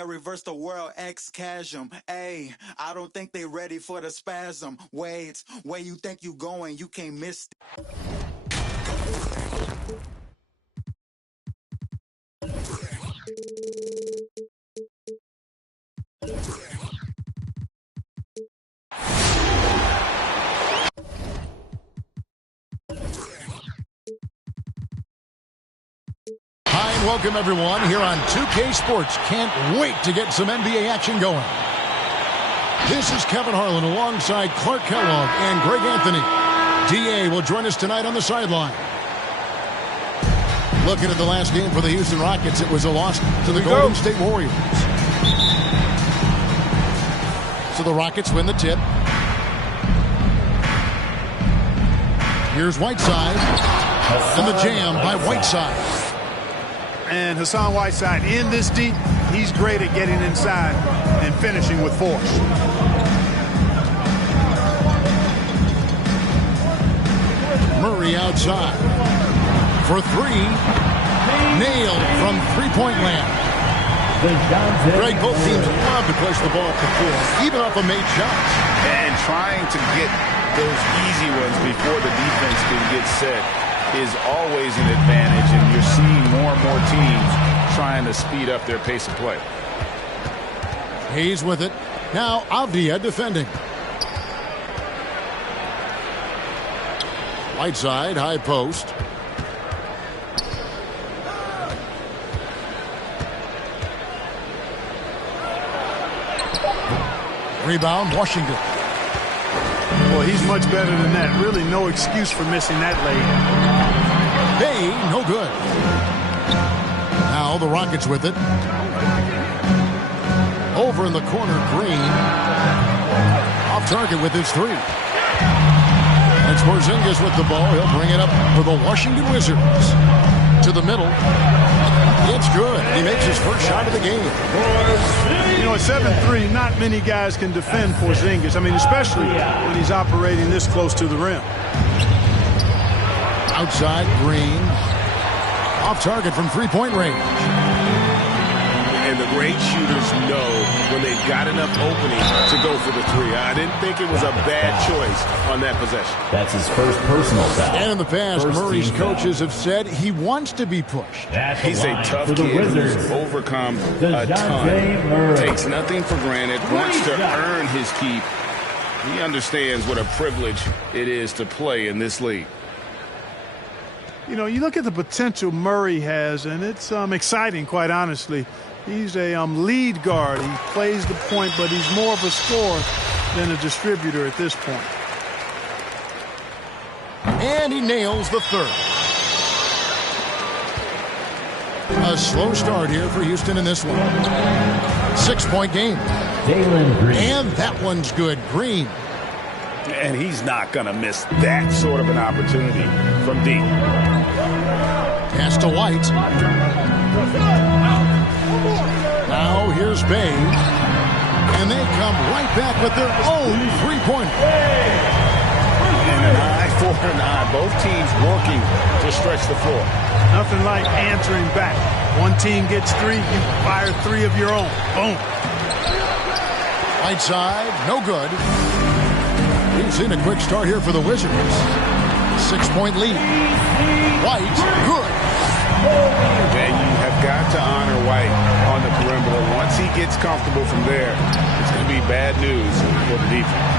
ahead, reverse the world, X-Chasm. Ayy, I don't think they ready for the spasm. Wait, where you think you going? You can't miss it. Hi, and welcome everyone here on 2K Sports. Can't wait to get some NBA action going. This is Kevin Harlan alongside Clark Kellogg and Greg Anthony. DA will join us tonight on the sideline. Looking at the last game for the Houston Rockets, it was a loss to the Golden State Warriors. So the Rockets win the tip. Here's Whiteside. And the jam by Whiteside. And Hassan Whiteside in this deep, he's great at getting inside and finishing with force. Murray outside for three. Nailed from three-point land. Greg, both teams love to push the ball up the floor, even off of made shots. And trying to get those easy ones before the defense can get set is always an advantage, and you're seeing more and more teams trying to speed up their pace of play. Hayes with it. Now Avdia defending. Whiteside, high post. Rebound, Washington. Well, he's much better than that. Really no excuse for missing that late. Hey, no good. Now the Rockets with it. Over in the corner, Green. Off target with his three. It's Porzingis with the ball. He'll bring it up for the Washington Wizards. To the middle. It's good. He makes his first shot of the game. You know, at 7'3", not many guys can defend Porzingis. I mean, especially when he's operating this close to the rim. Outside, Green. Off target from three-point range. And the great shooters know when they've got enough opening to go for the three. I didn't think it was a bad choice on that possession. That's his first personal foul. And in the past, Murray's coaches have said he wants to be pushed. He's a tough kid who's overcome a ton. Takes nothing for granted, wants to earn his keep. He understands what a privilege it is to play in this league. You know, you look at the potential Murray has, and it's exciting, quite honestly. He's a lead guard. He plays the point, but he's more of a scorer than a distributor at this point. And he nails the third. A slow start here for Houston in this one. 6-point game. Jalen Green. And that one's good. Green. And he's not going to miss that sort of an opportunity from deep. Pass to White. Now here's Bay. And they come right back with their own three-pointer. And an eye for an eye. Both teams working to stretch the floor. Nothing like answering back. One team gets three, you fire three of your own. Boom. Right side, no good. We've seen a quick start here for the Wizards. 6-point lead. White, good. And you have got to honor White on the perimeter. Once he gets comfortable from there, it's going to be bad news for the defense.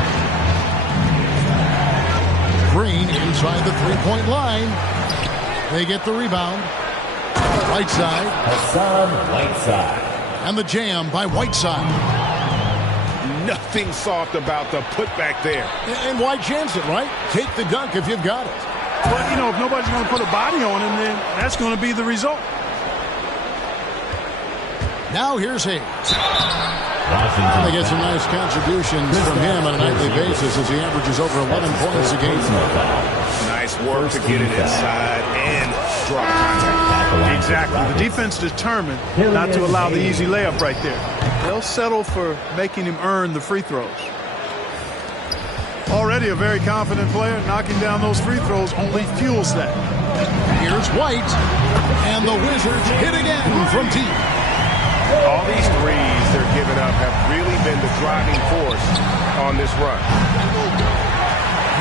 Green inside the three-point line. They get the rebound. Right side. Hassan Whiteside. And the jam by Whiteside. Nothing soft about the putback there. And why chance it, right? Take the dunk if you've got it. But, you know, if nobody's going to put a body on him, then that's going to be the result. Now here's Hayes. They get some nice contributions from him on a nightly basis as he averages over 11 points a game. Nice work to get it inside and drop contact. Exactly. The defense determined not to allow the easy layup right there. They'll settle for making him earn the free throws. Already a very confident player. Knocking down those free throws only fuels that. Here's White. And the Wizards hit again from deep. All these threes they're giving up have really been the driving force on this run.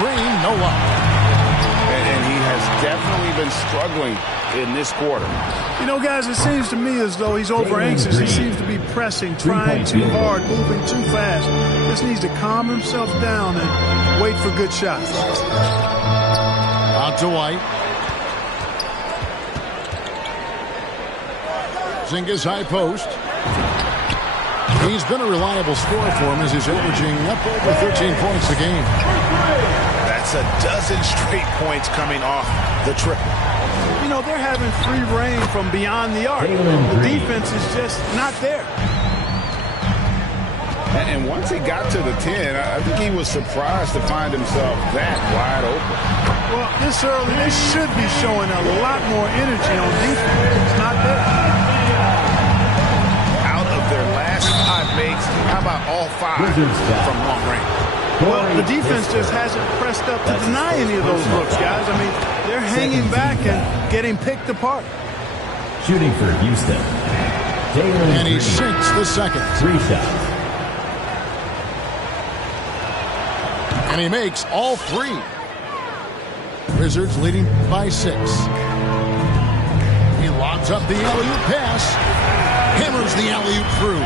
Green, no luck. And he has definitely been struggling in this quarter. You know, guys, it seems to me as though he's over anxious. He seems to be pressing, trying too hard, moving too fast. Just needs to calm himself down and wait for good shots. Out to White. Zingas high post. He's been a reliable scorer for him as he's averaging up over 13 points a game. That's a dozen straight points coming off the triple. You know, they're having free reign from beyond the arc. The defense is just not there. And once he got to the 10, I think he was surprised to find himself that wide open. Well, this early, they should be showing a lot more energy on defense. It's not there. Out of their last 5 makes, how about all 5 from long range? Well, the defense just hasn't pressed up to deny any of those looks, guys. I mean, they're hanging back and getting picked apart. Shooting for Houston. And he sinks the second. 3 shots. And he makes all 3. Wizards leading by 6. He lobs up the alley-oop pass. Hammers the alley-oop through.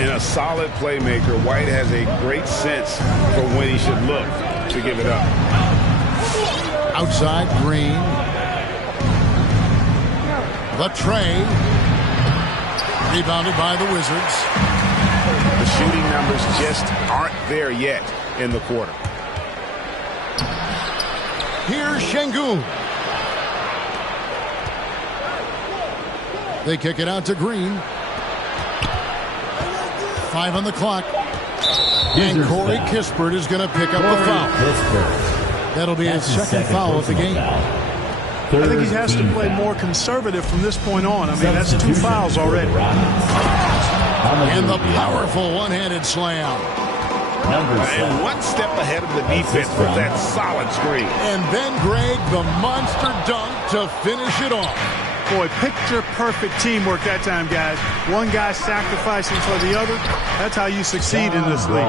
And a solid playmaker, White has a great sense for when he should look to give it up. Outside, Green. The tray. Rebounded by the Wizards. The shooting numbers just aren't there yet in the quarter. Here's Şengün. They kick it out to Green. 5 on the clock. And Corey Kispert is going to pick up the foul. That'll be his second foul of the game. I think he has to play more conservative from this point on. I mean, that's 2 fouls already. And the powerful one-handed slam. And one step ahead of the defense with that solid screen. And then Greg, the monster dunk to finish it off. Boy, picture-perfect teamwork that time, guys. One guy sacrificing for the other. That's how you succeed in this league.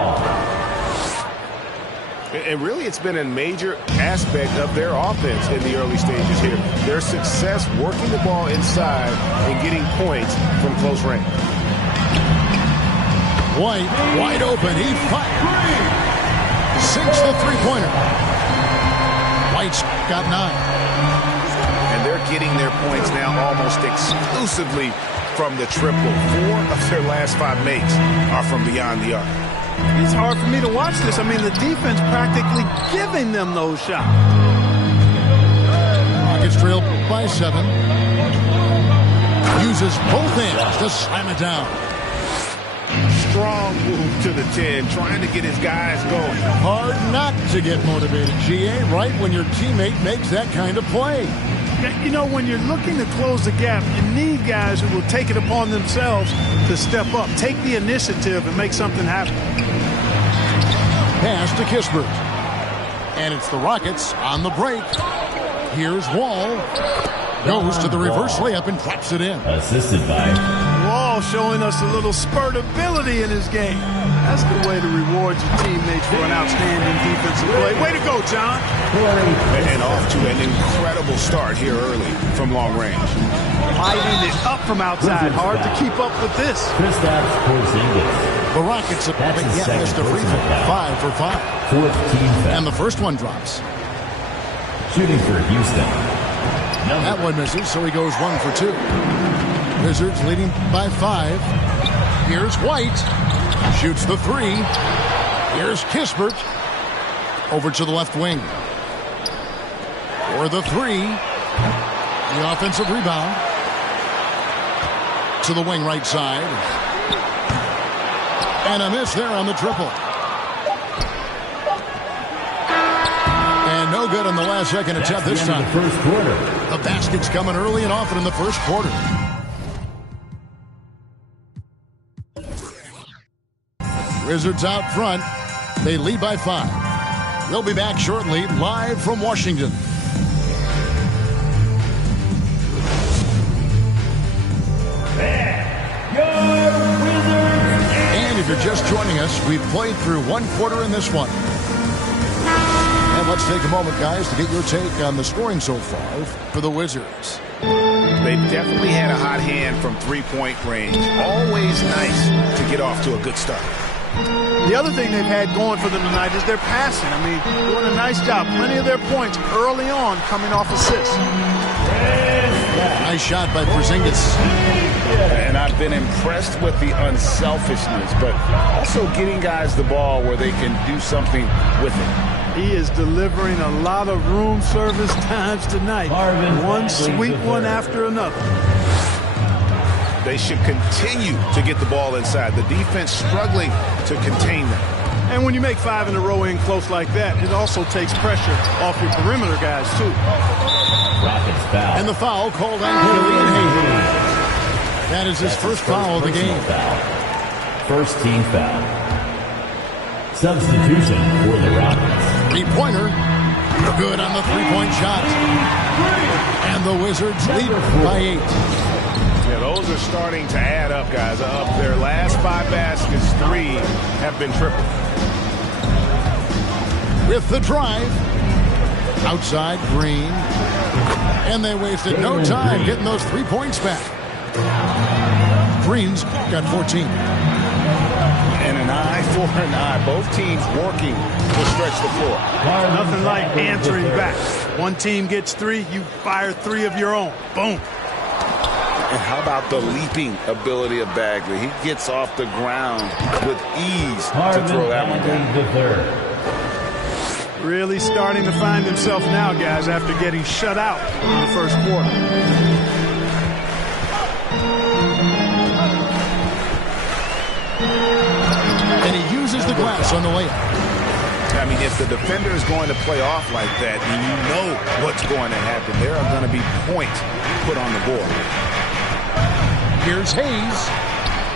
And really, it's been a major aspect of their offense in the early stages here. Their success working the ball inside and getting points from close range. White, wide open. He fires. Sinks the three-pointer. White's got 9. And they're getting their points now almost exclusively from the triple. 4 of their last 5 makes are from beyond the arc. It's hard for me to watch this. I mean, the defense practically giving them those shots. Rockets trail by 7. Uses both hands to slam it down. Strong move to the 10, trying to get his guys going. Hard not to get motivated, GA, right when your teammate makes that kind of play. You know, when you're looking to close the gap, you need guys who will take it upon themselves to step up, take the initiative, and make something happen. Pass to Kispert. And it's the Rockets on the break. Here's Wall. Goes to the reverse layup and drops it in. Assisted by Wall showing us a little spurtability in his game. That's the way to reward your teammates for an outstanding defensive play. Way to go, John. And off to an incredible start here early from long range. Lighting it up from outside. Hard to keep up with this. Kristaps Porzingis. The Rockets have yet missed a free throw. 5 for 5. 4th team foul. And the first one drops. Shooting for Houston. That one misses, so he goes 1 for 2. Wizards leading by 5. Here's White. Shoots the 3. Here's Kispert. Over to the left wing. For the 3. The offensive rebound. To the wing right side. And a miss there on the triple. And no good on the last second attempt this time. The first quarter. The basket's coming early and often in the first quarter. Wizards out front. They lead by 5. They'll be back shortly, live from Washington. if you're just joining us, we've played through one quarter in this one. And let's take a moment, guys, to get your take on the scoring so far for the Wizards. They've definitely had a hot hand from three-point range. Always nice to get off to a good start. The other thing they've had going for them tonight is their passing. I mean, doing a nice job. Plenty of their points early on coming off assists. Nice shot by Porzingis. And I've been impressed with the unselfishness, but also getting guys the ball where they can do something with it. He is delivering a lot of room service times tonight. One sweet one after another. They should continue to get the ball inside. The defense struggling to contain them. And when you make 5 in a row in close like that, it also takes pressure off your perimeter guys, too. Rockets foul. And the foul called on Killian Hayes. That is his first foul of the game. Foul. First team foul. Substitution for the Rockets. Three-pointer. Good on the three-point shot. And the Wizards lead by 8. Yeah, those are starting to add up, guys. Of their last 5 baskets, 3 have been triple. With the drive. Outside Green. And they wasted no time getting those 3 points back. Green's got 14. And an eye for an eye. Both teams working to stretch the floor. Nothing like answering back. One team gets 3, you fire 3 of your own. Boom. And how about the leaping ability of Bagley? He gets off the ground with ease to throw that one down. Really starting to find himself now, guys, after getting shut out in the first quarter. And he uses the glass on the layup. I mean, if the defender is going to play off like that, then you know what's going to happen. There are going to be points put on the board. Here's Hayes.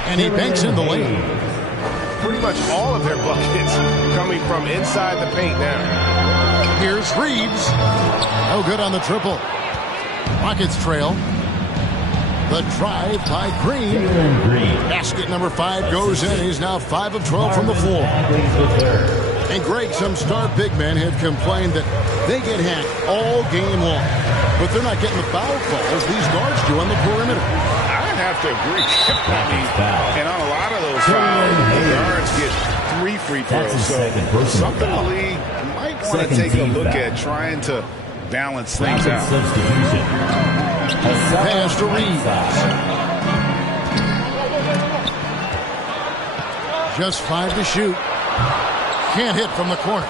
And he banks in the lane. Pretty much all of their buckets coming from inside the paint now. Here's Reeves. No good on the triple. Rockets trail. The drive by Green. Basket number 5 goes in. He's now 5 of 12 from the floor. And Greg, some star big men have complained that they get hacked all game long. But they're not getting the foul calls these guards do on the perimeter. I'd have to agree. And on a lot of those fouls, the guards get 3 free throws. So something the league might want to take a look at, trying to balance things out. Pass to Reeves. Just 5 to shoot. Can't hit from the corner.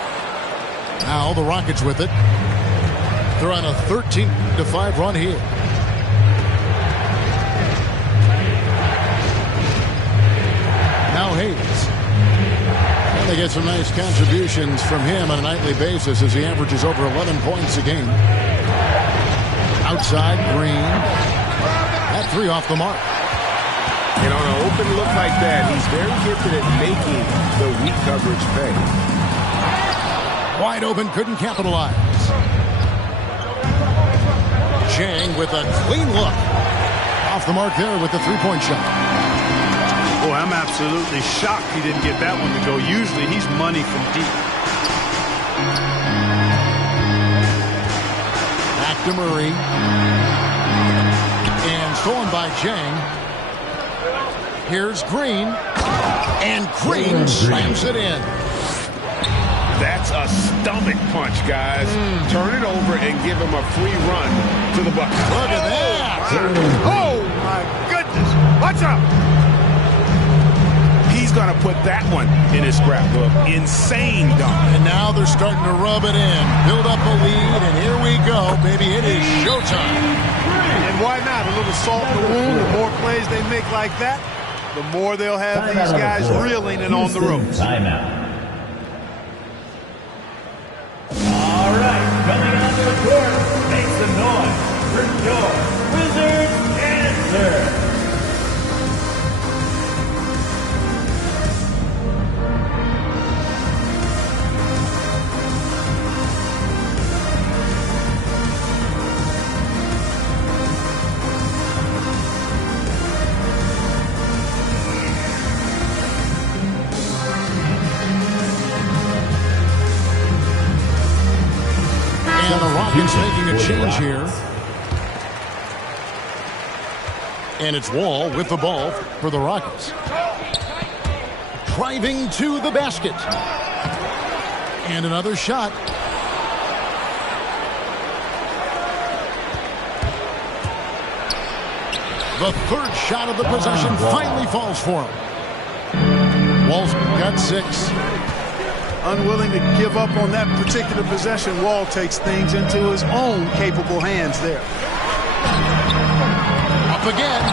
Now the Rockets with it. They're on a 13-5 run here. Now Hayes. And they get some nice contributions from him on a nightly basis as he averages over 11 points a game. Outside Green. That 3 off the mark. And on an open look like that, he's very gifted at making the weak coverage pay. Wide open, couldn't capitalize. Chang with a clean look. Off the mark there with the 3-point shot. Boy, I'm absolutely shocked he didn't get that one to go. Usually he's money from deep. Back to Murray. And stolen by Chang. Here's Green. And Green slams it in. That's a stomach punch, guys. Turn it over and give him a free run to the bucket. Look at that. Oh, my goodness. Watch out. He's going to put that one in his scrapbook. Insane dunk. And now they're starting to rub it in. Build up a lead, and here we go. Baby, it is showtime. And why not? A little salt in the wound. The more plays they make like that, the more they'll have these guys reeling and on the ropes. Timeout. All right, coming on the court, make some noise for your Wizards answer. Rockets making a change here. And it's Wall with the ball for the Rockets. Driving to the basket. And another shot. The third shot of the possession finally falls for him. Wall's got 6. Unwilling to give up on that particular possession, Wall takes things into his own capable hands there. Up again.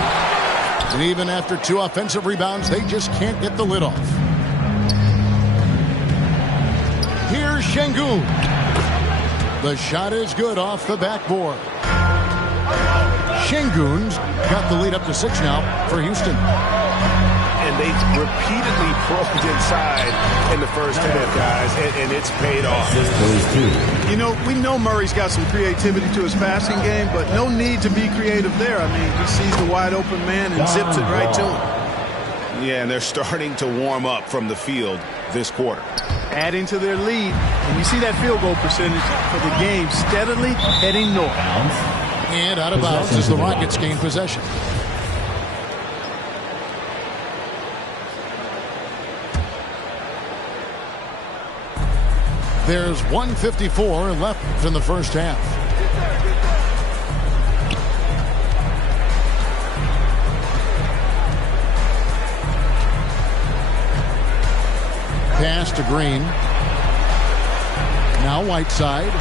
And even after 2 offensive rebounds, they just can't get the lid off. Here's Şengün. The shot is good off the backboard. Şengün's got the lead up to 6 now for Houston. And they repeatedly probed inside in the first half, guys, and it's paid off. You know, we know Murray's got some creativity to his passing game, but no need to be creative there. I mean, he sees the wide open man and zips it right to him. Yeah, and they're starting to warm up from the field this quarter. Adding to their lead, and you see that field goal percentage for the game steadily heading north. And out of bounds as the Rockets gain possession. There's 1:54 left in the first half. Pass to Green. Now Whiteside.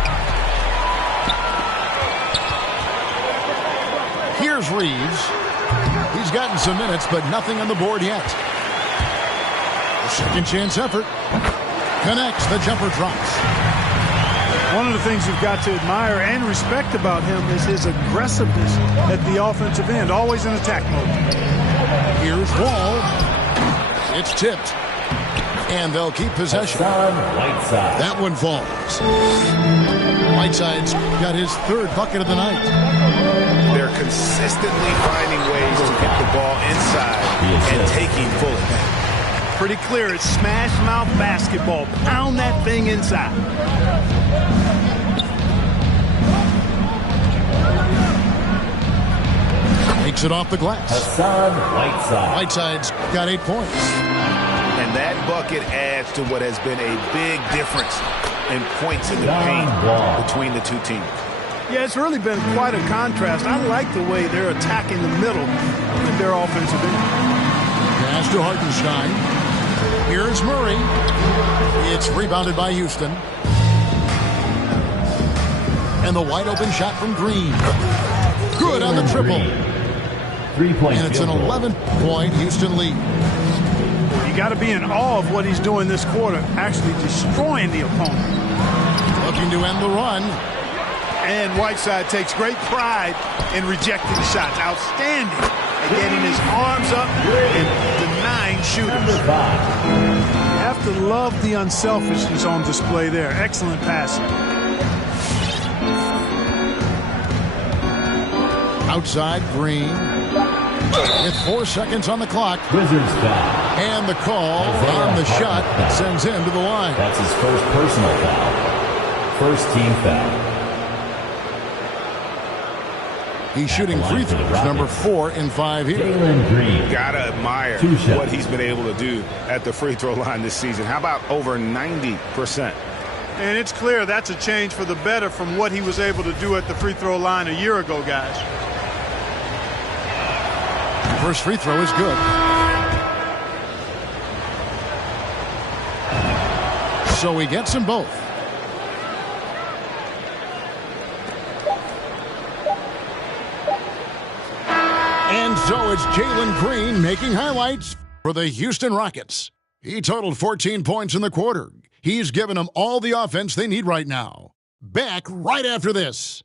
Here's Reeves. He's gotten some minutes, but nothing on the board yet. A second chance effort. Connects. The jumper drops. One of the things you've got to admire and respect about him is his aggressiveness at the offensive end, always in attack mode. Here's Wall. It's tipped. And they'll keep possession. That one falls. Whiteside's got his 3rd bucket of the night. They're consistently finding ways to get the ball inside and taking full advantage. Pretty clear, it's smash mouth basketball. Pound that thing inside. Takes it off the glass. Whiteside's got 8 points. And that bucket adds to what has been a big difference in points in the paint between the two teams. Yeah, it's really been quite a contrast. I like the way they're attacking the middle with their offensive end. Pass to Hartenstein. Here's Murray. It's rebounded by Houston. And the wide open shot from Green. Good on the triple. 3-point. And it's an 11-point Houston lead. You got to be in awe of what he's doing this quarter, actually destroying the opponent. Looking to end the run. And Whiteside takes great pride in rejecting shots. Outstanding at getting his arms up and denying shooters. You have to love the unselfishness on display there. Excellent passing. Outside, Green. With 4 seconds on the clock. Wizards foul. And the call on the shot sends him to the line. That's his first personal foul. First team foul. He's shooting free throws, number 4 in 5 here. Jalen Green. Gotta admire what he's been able to do at the free throw line this season. How about over 90%? And it's clear that's a change for the better from what he was able to do at the free throw line a year ago, guys. First free throw is good. So he gets them both. And so it's Jalen Green making highlights for the Houston Rockets. He totaled 14 points in the quarter. He's given them all the offense they need right now. Back right after this.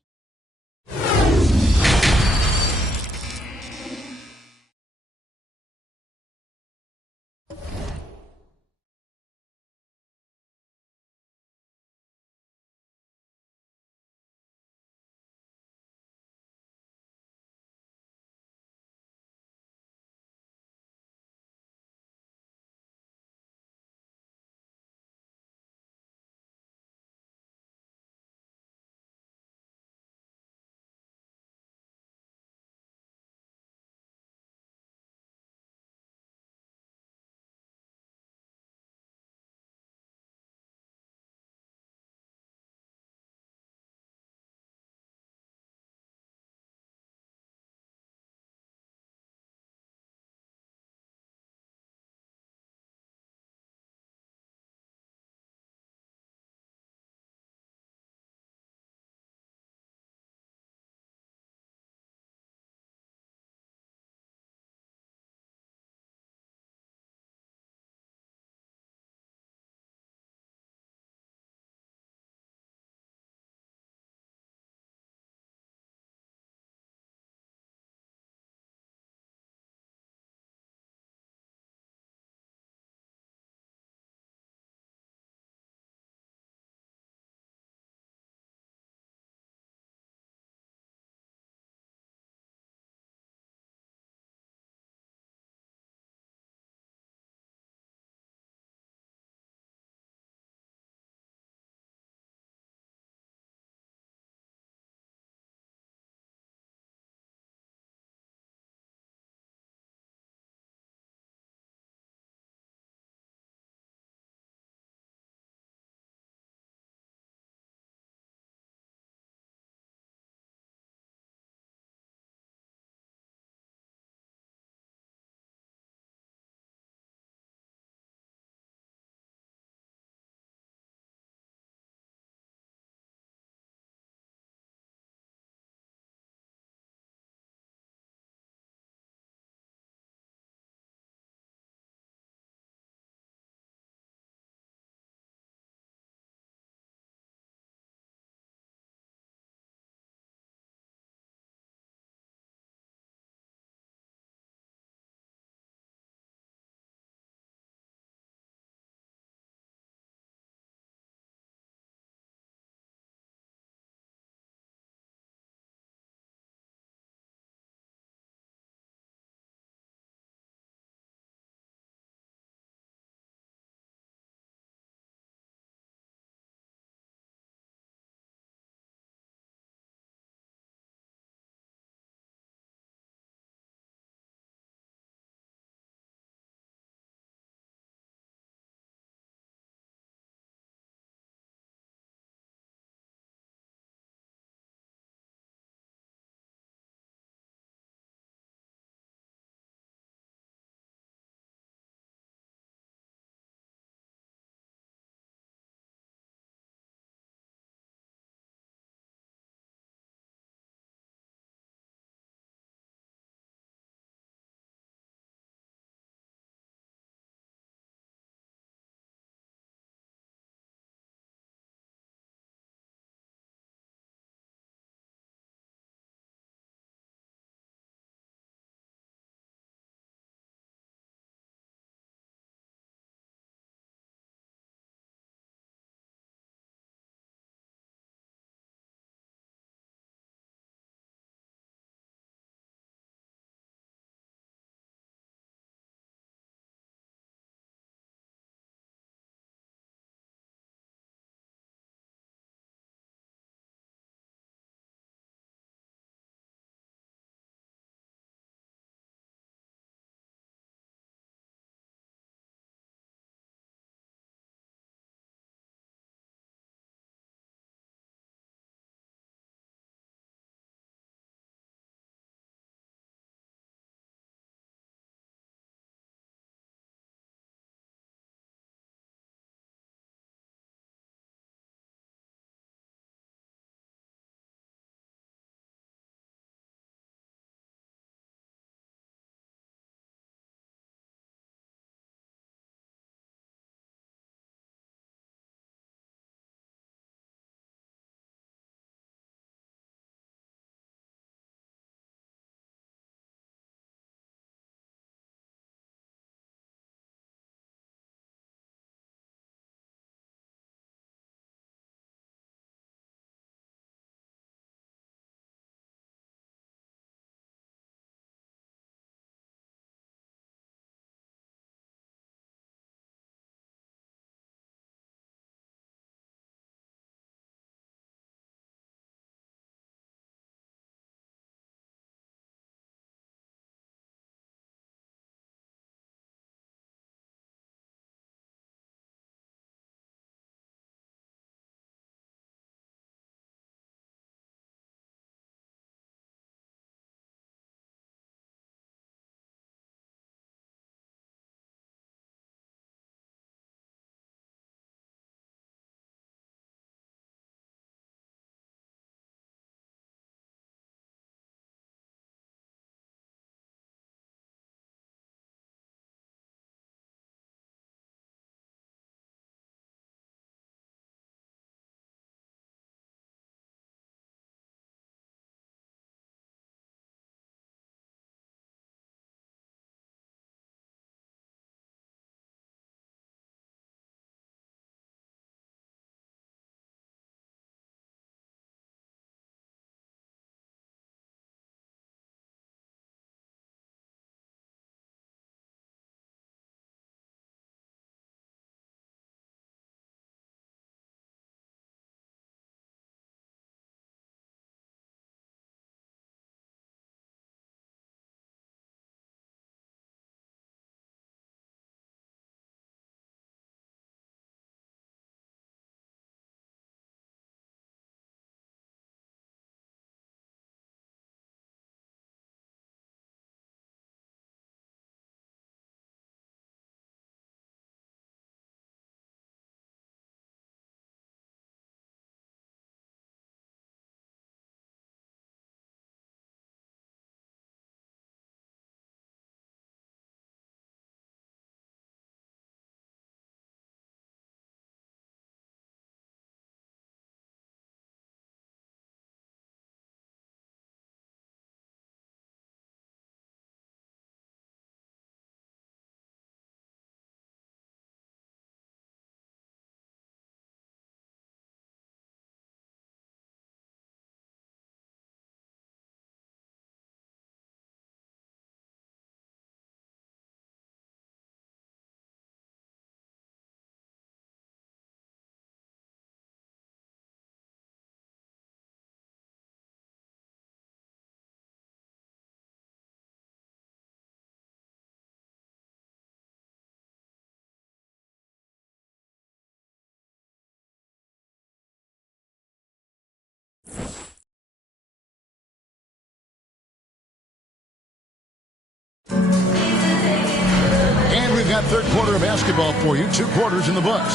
We've got third quarter of basketball for you. 2 quarters in the books.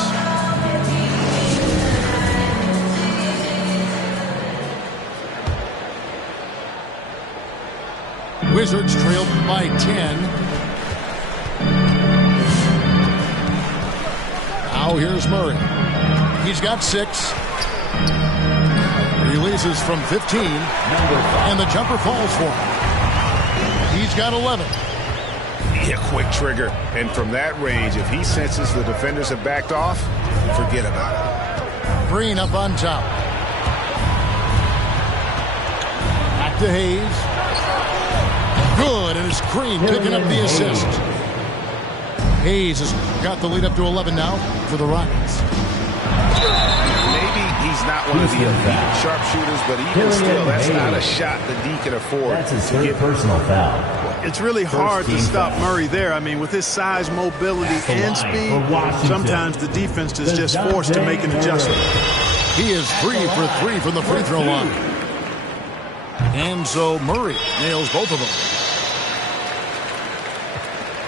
Wizards trailed by 10. Now here's Murray. He's got 6. Releases from 15. And the jumper falls for him. He's got 11. Yeah, quick trigger. And from that range, if he senses the defenders have backed off, forget about it. Green up on top. Back to Hayes. Good, and it's Green picking up the assist. Hayes has got the lead up to 11 now for the Rockets. Maybe he's not one of the elite sharpshooters, but even still, that's not a shot that he can afford. That's his third personal foul. It's really hard to stop Murray there. I mean, with his size, mobility, and speed, sometimes the defense is just forced to make an adjustment. He is 3 for 3 from the free throw line. And so Murray nails both of them.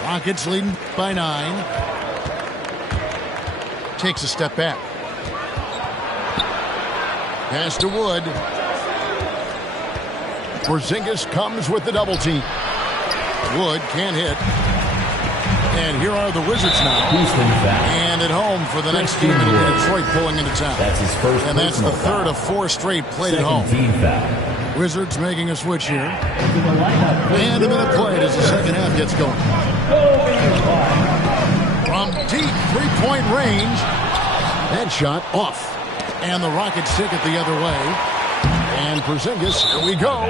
Rockets leading by 9. Takes a step back. Pass to Wood. Porzingis comes with the double team. Wood can't hit. And here are the Wizards now. And at home for the next game. It'll be Detroit pulling into town. That's his first. And that's the third of 4 straight played at home. Team foul. Wizards making a switch here. And a minute played as the second half gets going. From deep three-point range. That shot off. And the Rockets take it the other way. And Porzingis, here we go.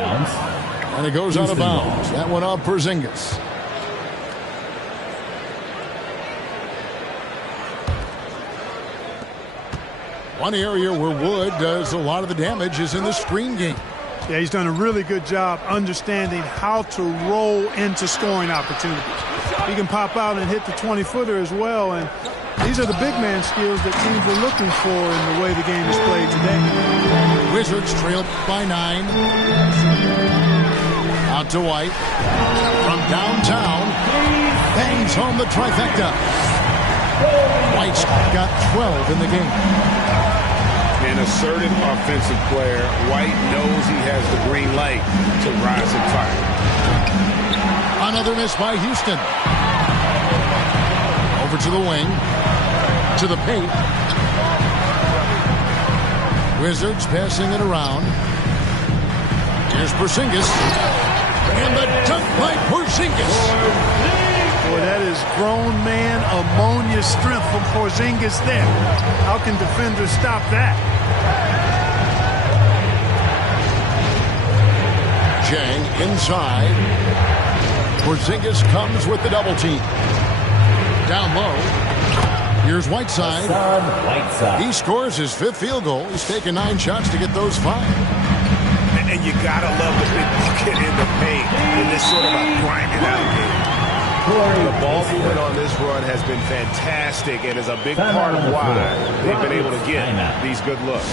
And it goes out of bounds. That one off Porzingis. One area where Wood does a lot of the damage is in the screen game. Yeah, he's done a really good job understanding how to roll into scoring opportunities. He can pop out and hit the 20-footer as well, and these are the big man skills that teams are looking for in the way the game is played today. Wizards trailed by 9. Out to White. From downtown, bangs home the trifecta. White's got 12 in the game. An assertive offensive player. White knows he has the green light to rise and fire. Another miss by Houston. Over to the wing. To the paint. Wizards passing it around. Here's Porzingis. And the dunk by Porzingis. Boy, that is grown man ammonia strength from Porzingis there. How can defenders stop that? Jang inside. Porzingis comes with the double team. Down low. Here's Whiteside. He scores his 5th field goal. He's taken 9 shots to get those 5. And you gotta love the big bucket in the paint in this sort of a grinding out game. The ball movement on this run has been fantastic and is a big part of why they've been able to get these good looks.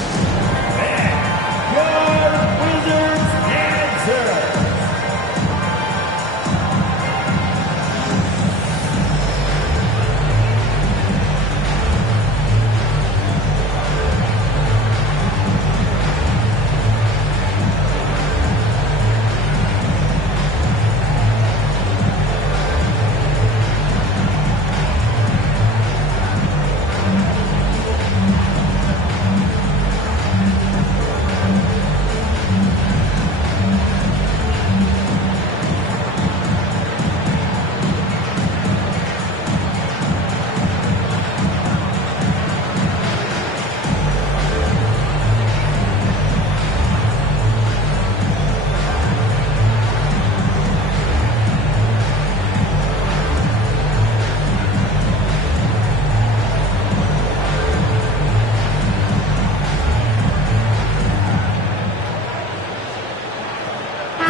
Your Wizards answer.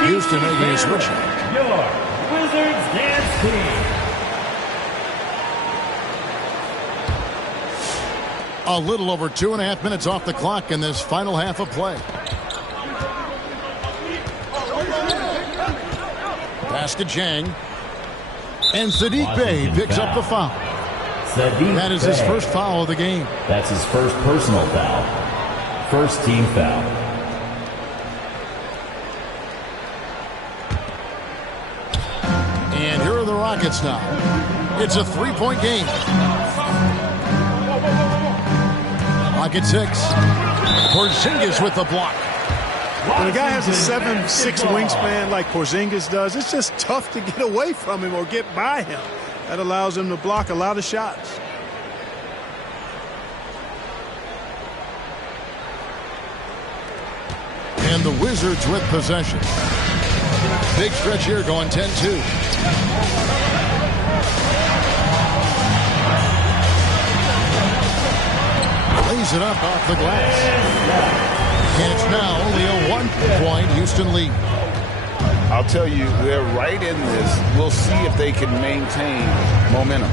Houston making a switch. Your Wizards dance team. A little over 2.5 minutes off the clock in this final half of play. Pass to Jang. And Saddiq Bey picks up the foul. That is his first foul of the game. That's his first personal foul. First team foul. And here are the Rockets now. It's a three-point game. Rocket 6. Porzingis with the block. When a guy has a 7'6" wingspan like Porzingis does, it's just tough to get away from him or get by him. That allows him to block a lot of shots. And the Wizards with possession. Big stretch here going 10-2. Lays it up off the glass. And it's now only a 1-point Houston lead. I'll tell you, they're right in this. We'll see if they can maintain momentum.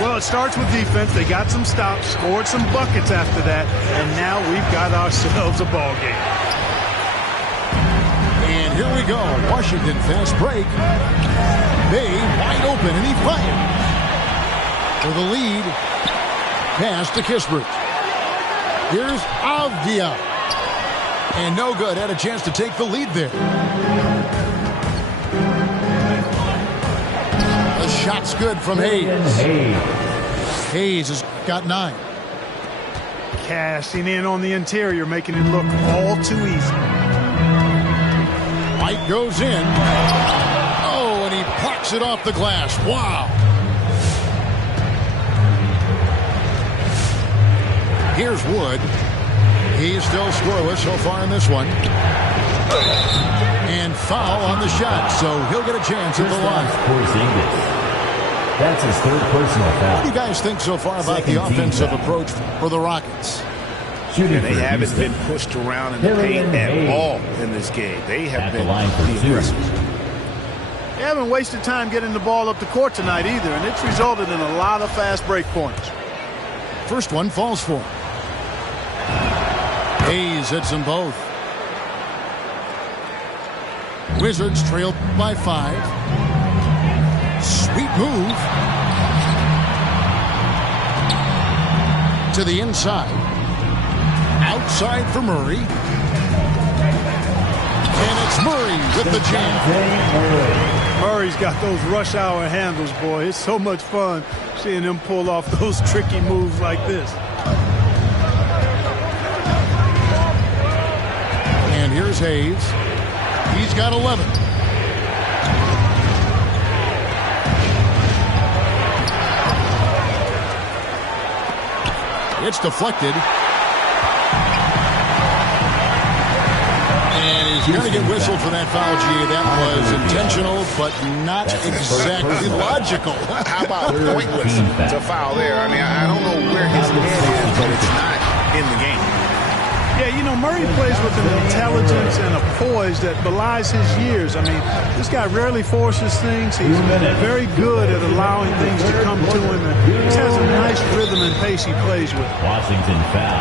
Well, it starts with defense. They got some stops, scored some buckets after that, and now we've got ourselves a ball game. And here we go. Washington fast break. Bey wide open, and he fired. For the lead, pass to Kispert. Here's Avdia. And no good. Had a chance to take the lead there. The shot's good from Hayes. Hayes has got 9. Cashing in on the interior, making it look all too easy. White goes in. Oh, and he plucks it off the glass. Wow. Here's Wood. He's still scoreless so far in this one. And foul on the shot, so he'll get a chance at the line. That's his third personal foul. What do you guys think so far about the offensive approach for the Rockets? And they haven't been pushed around in the paint at all in this game. They have been aggressive. They haven't wasted time getting the ball up the court tonight either, and it's resulted in a lot of fast break points. First one falls for him. Hayes hits them both. Wizards trailed by 5. Sweet move. To the inside. Outside for Murray. And it's Murray with the jam. Murray's got those rush hour handles, boy. It's so much fun seeing him pull off those tricky moves like this. And here's Hayes. He's got 11. It's deflected. And he's going to get whistled for that foul, G. That was intentional, but not exactly logical. How about pointless to foul there? I mean, I don't know where his head is, but it's not in the game. Yeah, you know, Murray plays with an intelligence and a poise that belies his years. I mean, this guy rarely forces things. He's very good at allowing things to come to him. And he just has a nice rhythm and pace he plays with. Washington foul.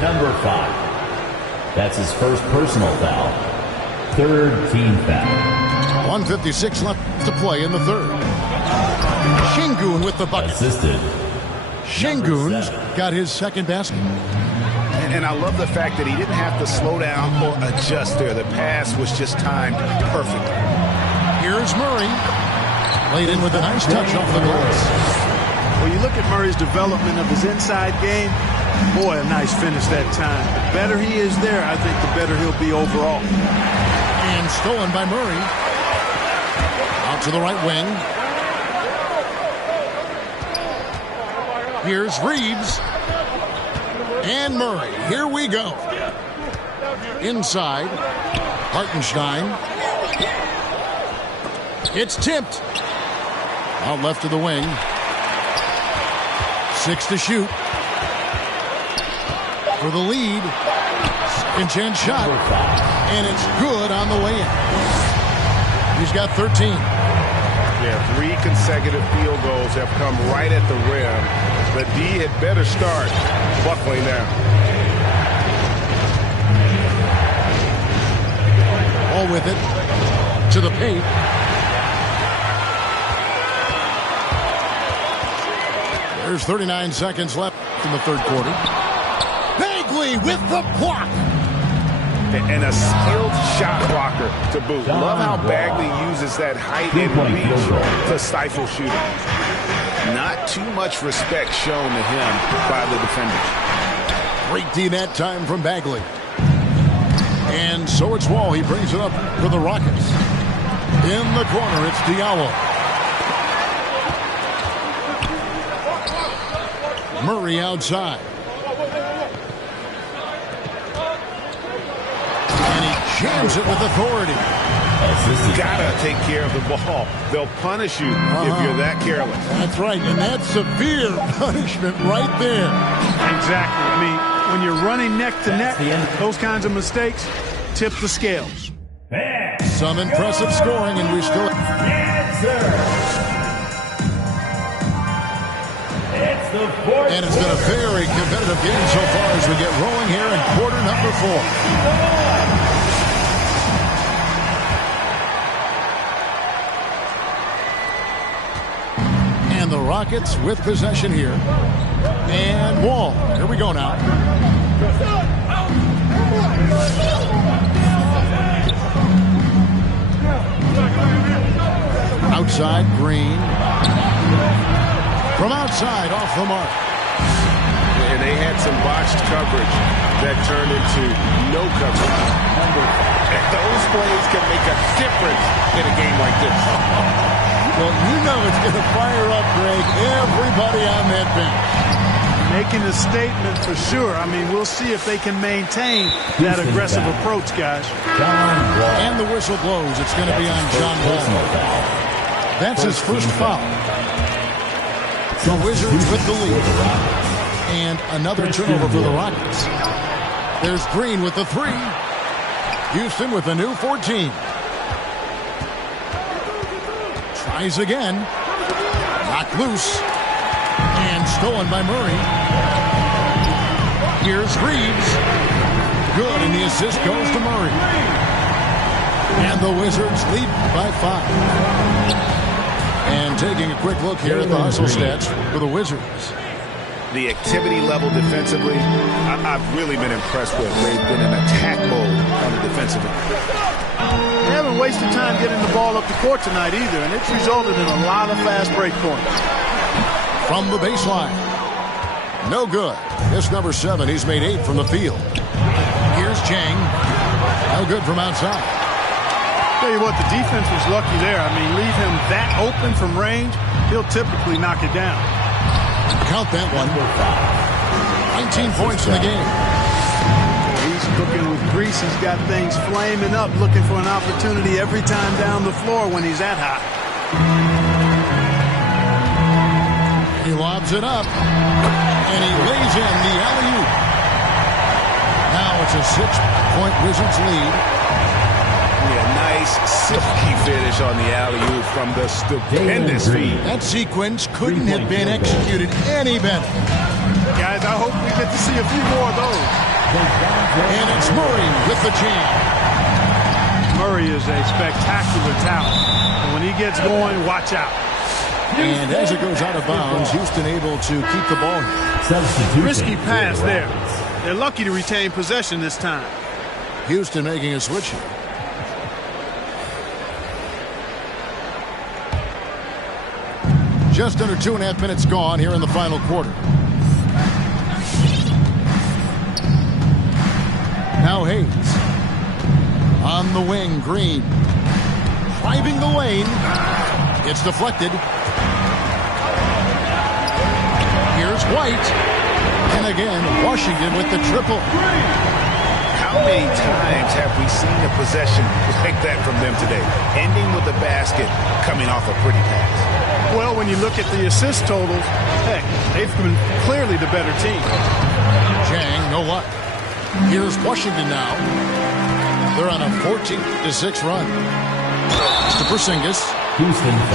Number 5. That's his first personal foul. Third team foul. 1:56 left to play in the third. Şengün with the bucket. Assisted. Şengün's got his second basket. And I love the fact that he didn't have to slow down or adjust there. The pass was just timed perfectly. Here's Murray. Played in with a nice touch off the glass. When you look at Murray's development of his inside game, boy, a nice finish that time. The better he is there, I think the better he'll be overall. And stolen by Murray. Out to the right wing. Here's Reeves. And Murray. Here we go. Inside. Hartenstein. It's tipped. Out left of the wing. 6 to shoot. For the lead. Second chance shot. And it's good on the way in. He's got 13. Yeah, 3 consecutive field goals have come right at the rim. But D had better start buckling down. All with it. To the paint. There's 39 seconds left in the third quarter. Bagley with the block. And a skilled shot blocker to boot. Love how Bagley uses that height and reach to stifle shooting. Not too much respect shown to him by the defenders. Great D that time from Bagley. And so it's Wall. He brings it up for the Rockets. In the corner, it's Diallo. Murray outside. And he jams it with authority. Gotta take care of the ball. They'll punish you if you're that careless. That's right, and that's severe punishment right there. Exactly. I mean, when you're running neck to neck, those kinds of mistakes tip the scales. Some impressive scoring, and we still... And it's been a very competitive game so far as we get rolling here in quarter number 4. And the Rockets with possession here. And Wall. Here we go now. Outside, Green. From outside, off the mark. And they had some botched coverage that turned into no coverage. And those plays can make a difference in a game like this. Well, you know it's going to fire up, Greg, everybody on that bench. Making a statement for sure. I mean, we'll see if they can maintain that aggressive approach, guys. And the whistle blows. It's going to be on John Wall. That's his first foul. The Wizards with the lead. And another turnover for the Rockets. There's Green with the 3. Houston with a new 14. Tries again. Knocked loose. And stolen by Murray. Here's Reeves. Good, and the assist goes to Murray. And the Wizards lead by 5. And taking a quick look here at the hustle stats for the Wizards. The activity level defensively, I've really been impressed with. They've been in attack mode on the defensive end. They haven't wasted time getting the ball up the court tonight either, and it's resulted in a lot of fast break points. From the baseline. No good. This number 7, he's made 8 from the field. Here's Chang. No good from outside. Tell you what, the defense was lucky there. I mean, leave him that open from range, he'll typically knock it down. Count that one. 19 points in the game. He's cooking with grease. He's got things flaming up, looking for an opportunity every time down the floor when he's that hot. He lobs it up, and he lays in the alley-oop. Now it's a 6-point Wizards lead. Yeah, nice, silky finish on the alley-oop from the stupendous feed. That sequence couldn't have been executed any better. Guys, I hope we get to see a few more of those. And it's Murray with the jam. Murray is a spectacular talent. And when he gets going, watch out. And as it goes out of bounds, Houston able to keep the ball. Risky pass there. They're lucky to retain possession this time. Houston making a switch here. Just under 2.5 minutes gone here in the final quarter. Now Hayes. On the wing, Green. Driving the lane. It's deflected. Here's White. And again, Washington with the triple. How many times have we seen a possession like that from them today? Ending with the basket, coming off a pretty pass. Well, when you look at the assist totals, heck, they've been clearly the better team. Chang, no luck. Here's Washington now. They're on a 14-6 run. To Porzingis.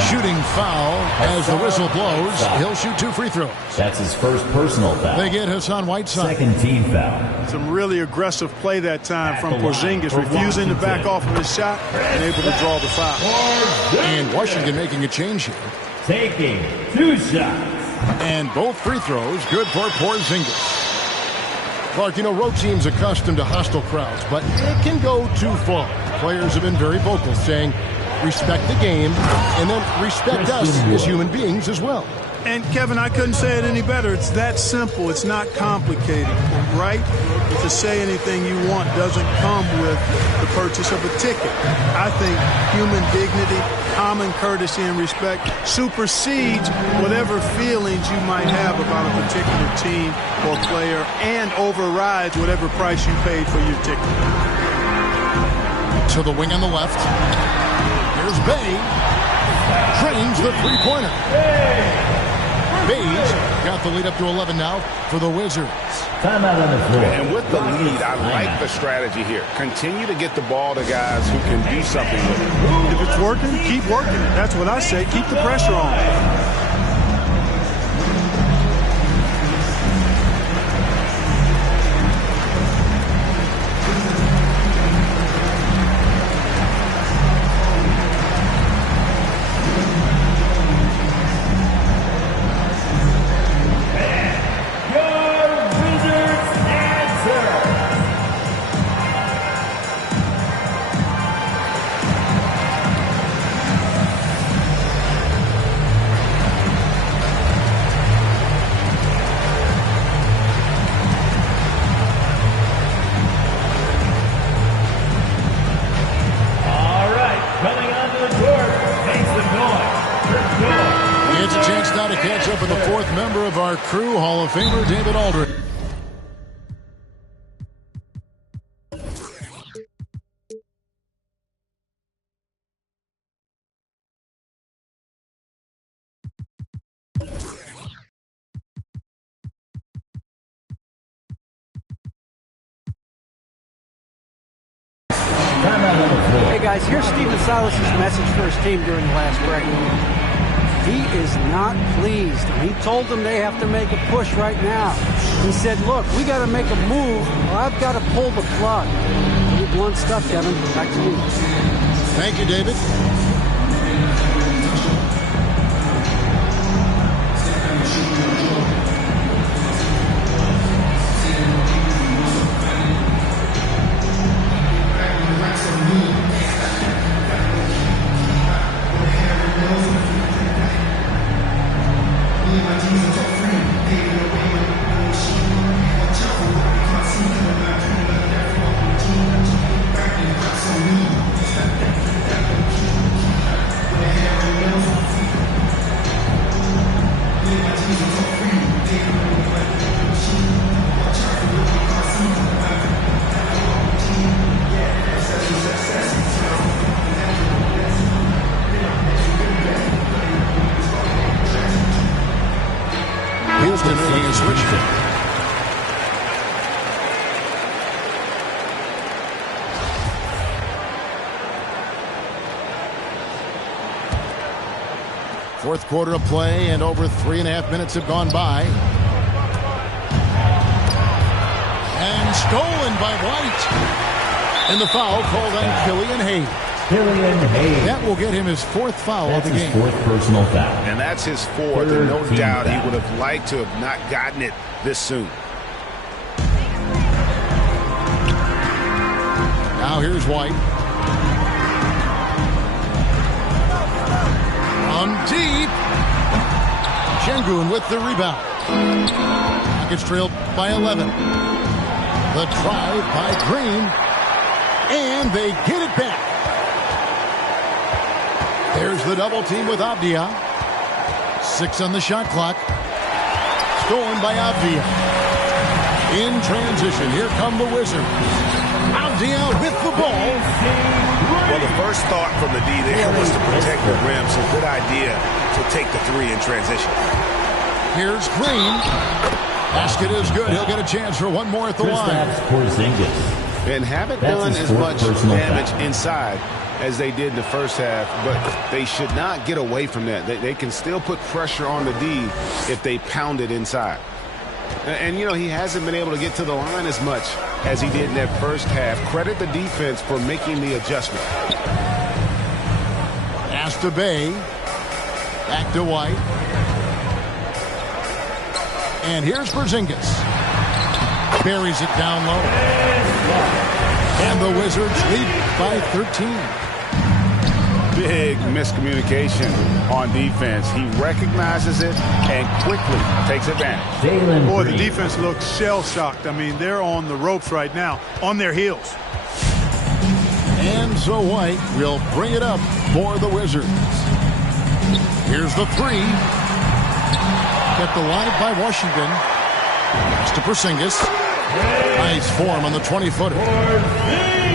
Shooting foul as the whistle blows. He'll shoot 2 free throws. That's his first personal foul. They get Hassan Whiteside. Second team foul. Some really aggressive play that time from Porzingis, refusing to back off of his shot and able to draw the foul. And Washington making a change here. Taking 2 shots. And both free throws good for Porzingis. Clark, you know, road teams accustomed to hostile crowds, but it can go too far. Players have been very vocal, saying, respect the game, and then respect us as human beings as well. And, Kevin, I couldn't say it any better. It's that simple. It's not complicated, right? To say anything you want doesn't come with the purchase of a ticket. I think human dignity, common courtesy, and respect supersedes whatever feelings you might have about a particular team or player and overrides whatever price you paid for your ticket. To the wing on the left. Here's Bay. Drains the three-pointer. Bay's got the lead up to 11 now for the Wizards. Timeout on the floor. And with the lead, I like the strategy here. Continue to get the ball to guys who can do something with it. If it's working, keep working it. That's what I say. Keep the pressure on. Our crew, Hall of Famer David Aldridge. Hey guys, here's Stephen Silas's message for his team during the last break. He is not pleased. He told them they have to make a push right now. He said, look, we got to make a move or I've got to pull the plug. Pretty blunt stuff, Kevin. Back to you. Thank you, David. Fourth quarter of play, and over 3.5 minutes have gone by. And stolen by White. And the foul called on Killian Hayes. Killian Hayes. That will get him his fourth foul of the game. Fourth personal foul. And that's his fourth, and no doubt he would have liked to have not gotten it this soon. Now here's White. On deep. Şengün with the rebound. Rockets trailed by 11. The drive by Green. And they get it back. There's the double team with Avdia. 6 on the shot clock. Stolen by Avdia. In transition, here come the Wizards. Avdia with the ball. Well, the first thought from the D there was to protect the rim, so good idea to take the three in transition. Here's Green. Basket is good. He'll get a chance for one more at the line. And haven't done as much damage inside as they did in the first half, but they should not get away from that. They can still put pressure on the D if they pound it inside. And, you know, he hasn't been able to get to the line as much as he did in that first half. Credit the defense for making the adjustment. Pass to Bay. Back to White. And here's Porzingis. Buries it down low. And the Wizards lead by 13. Big miscommunication on defense. He recognizes it and quickly takes advantage. Boy, the defense looks shell-shocked. I mean, they're on the ropes right now, on their heels. And so White will bring it up for the Wizards. Here's the three. Kept alive by Washington. Pass to Porzingis. Nice form on the 20-footer.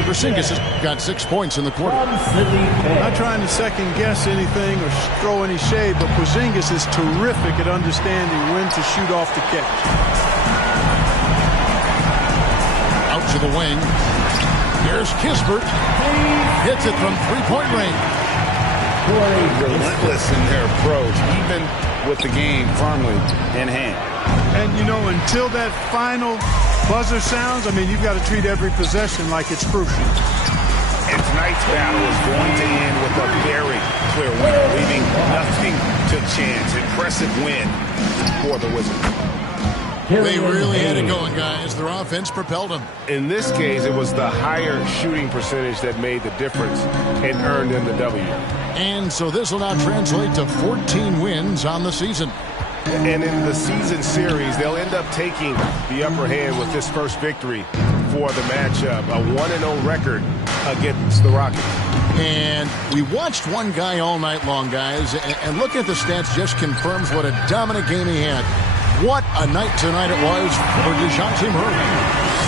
Porzingis has got 6 points in the quarter. Not trying to second-guess anything or throw any shade, but Porzingis is terrific at understanding when to shoot off the catch. Out to the wing. Here's Kispert. Hits it from three-point range. Relentless in their approach, even with the game firmly in hand. And, you know, until that final buzzer sounds, I mean, you've got to treat every possession like it's crucial. And tonight's battle is going to end with a very clear winner, leaving nothing to chance. Impressive win for the Wizards. They really had it going, guys. Their offense propelled them. In this case, it was the higher shooting percentage that made the difference and earned them the W. And so this will now translate to 14 wins on the season. And in the season series, they'll end up taking the upper hand with this first victory for the matchup. A 1-0 record against the Rockets. And we watched one guy all night long, guys, and looking at the stats just confirms what a dominant game he had. What a night tonight it was for DeJounte Murray.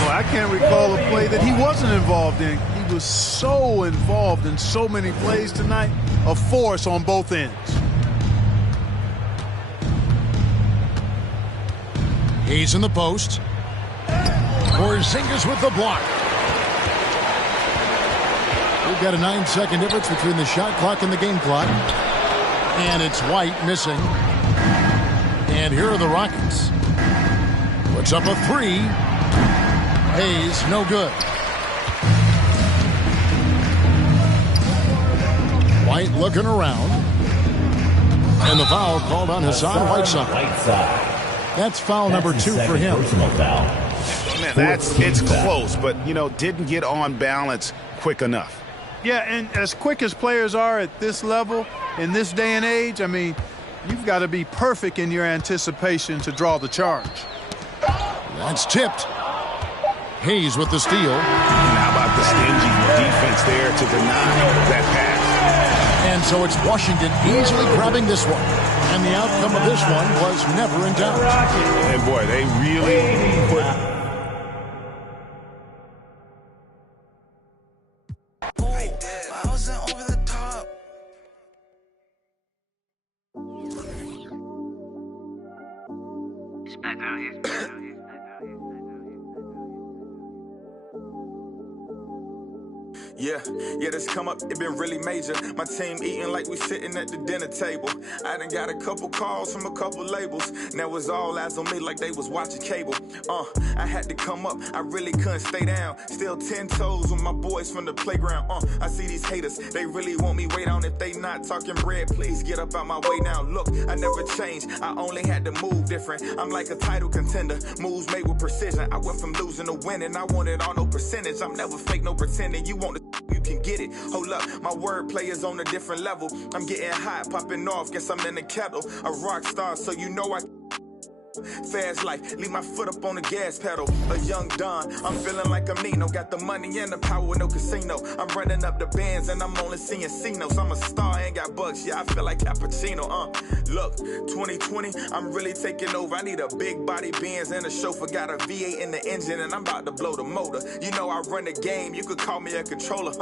Well, I can't recall a play that he wasn't involved in. He was so involved in so many plays tonight, a force on both ends. He's in the post. Porzingis with the block. We've got a 9-second difference between the shot clock and the game clock. And it's White missing. And here are the Rockets. Puts up a three. Hayes, no good. White looking around. And the foul called on Hassan Whiteside. That's foul number 2 for him. Man, it's close, but, you know, didn't get on balance quick enough. Yeah, and as quick as players are at this level, in this day and age, I mean, you've got to be perfect in your anticipation to draw the charge. That's tipped. Hayes with the steal. And how about the stingy defense there to deny that pass? And so it's Washington easily grabbing this one. And the outcome of this one was never in doubt. And boy, they really put... Yeah, this come up, it been really major. My team eating like we sitting at the dinner table. I done got a couple calls from a couple labels. Now it's all eyes on me like they was watching cable. I had to come up, I really couldn't stay down. Still 10 toes with my boys from the playground. I see these haters, they really want me way down. If they not talking bread, please get up out my way now. Look, I never changed, I only had to move different. I'm like a title contender, moves made with precision. I went from losing to winning, I wanted all no percentage. I'm never fake, no pretending. You want to, you can get it. Hold up, my wordplay is on a different level. I'm getting hot, popping off, guess I'm in the kettle. A rock star, so you know I fast life, leave my foot up on the gas pedal. A young Don, I'm feeling like I'm Nino. Got the money and the power, no casino. I'm running up the bands and I'm only seeing C-notes. I'm a star, ain't got bucks, yeah, I feel like Cappuccino. Look, 2020, I'm really taking over. I need a big body Benz and a chauffeur. Got a V8 in the engine and I'm about to blow the motor. You know I run the game, you could call me a controller,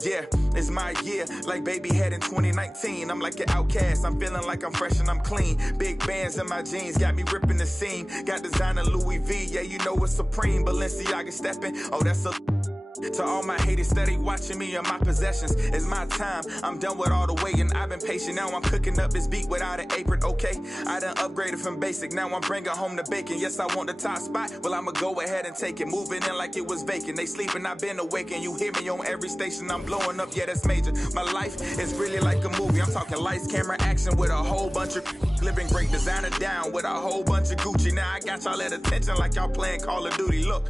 Yeah, it's my year, like baby had in 2019. I'm like an outcast, I'm feeling like I'm fresh and I'm clean. Big bands in my jeans, got me ripping the scene. Got designer Louis V, yeah, you know it's supreme. Balenciaga stepping, oh, that's a To all my haters steady watching me and my possessions, it's my time. I'm done with all the waiting. I've been patient. Now I'm cooking up this beat without an apron. Okay, I done upgraded from basic. Now I'm bringing home the bacon. Yes, I want the top spot. Well, I'ma go ahead and take it. Moving in like it was vacant. They sleeping, I've been awakened. You hear me on every station. I'm blowing up. Yeah, that's major. My life is really like a movie. I'm talking lights, camera, action with a whole bunch of living great designer down with a whole bunch of Gucci. Now I got y'all at attention like y'all playing Call of Duty. Look.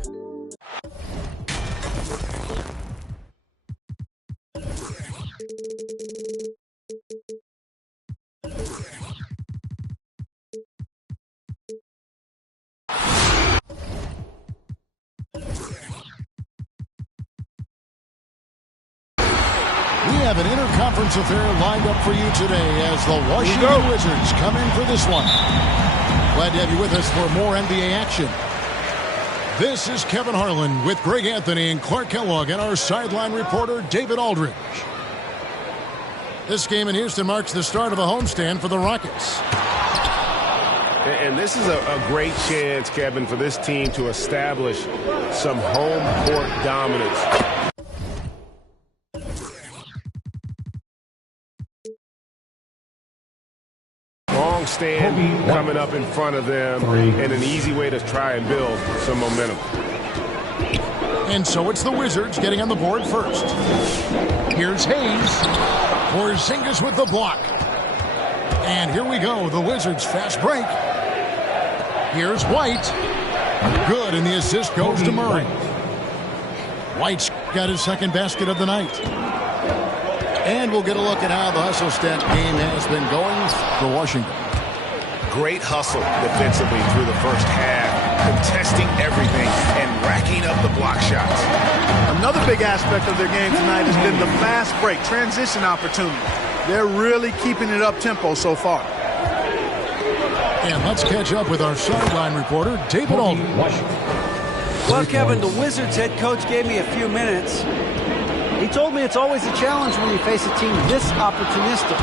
We have an interconference affair lined up for you today as the Washington Wizards come in for this one. Glad to have you with us for more NBA action. This is Kevin Harlan with Greg Anthony and Clark Kellogg and our sideline reporter David Aldridge. This game in Houston marks the start of a homestand for the Rockets. And this is a great chance, Kevin, for this team to establish some home court dominance. Long stand coming up in front of them, and an easy way to try and build some momentum. And so it's the Wizards getting on the board first. Here's Hayes. Porzingis with the block. And here we go, the Wizards fast break. Here's White. Good, and the assist goes to Murray. White's got his second basket of the night. And we'll get a look at how the hustle stat game has been going for Washington. Great hustle defensively through the first half, contesting everything and racking up the block shots. Another big aspect of their game tonight has been the fast break, transition opportunity. They're really keeping it up tempo so far. And let's catch up with our sideline reporter, David Aldridge. Well, Kevin, the Wizards head coach gave me a few minutes. He told me it's always a challenge when you face a team this opportunistic.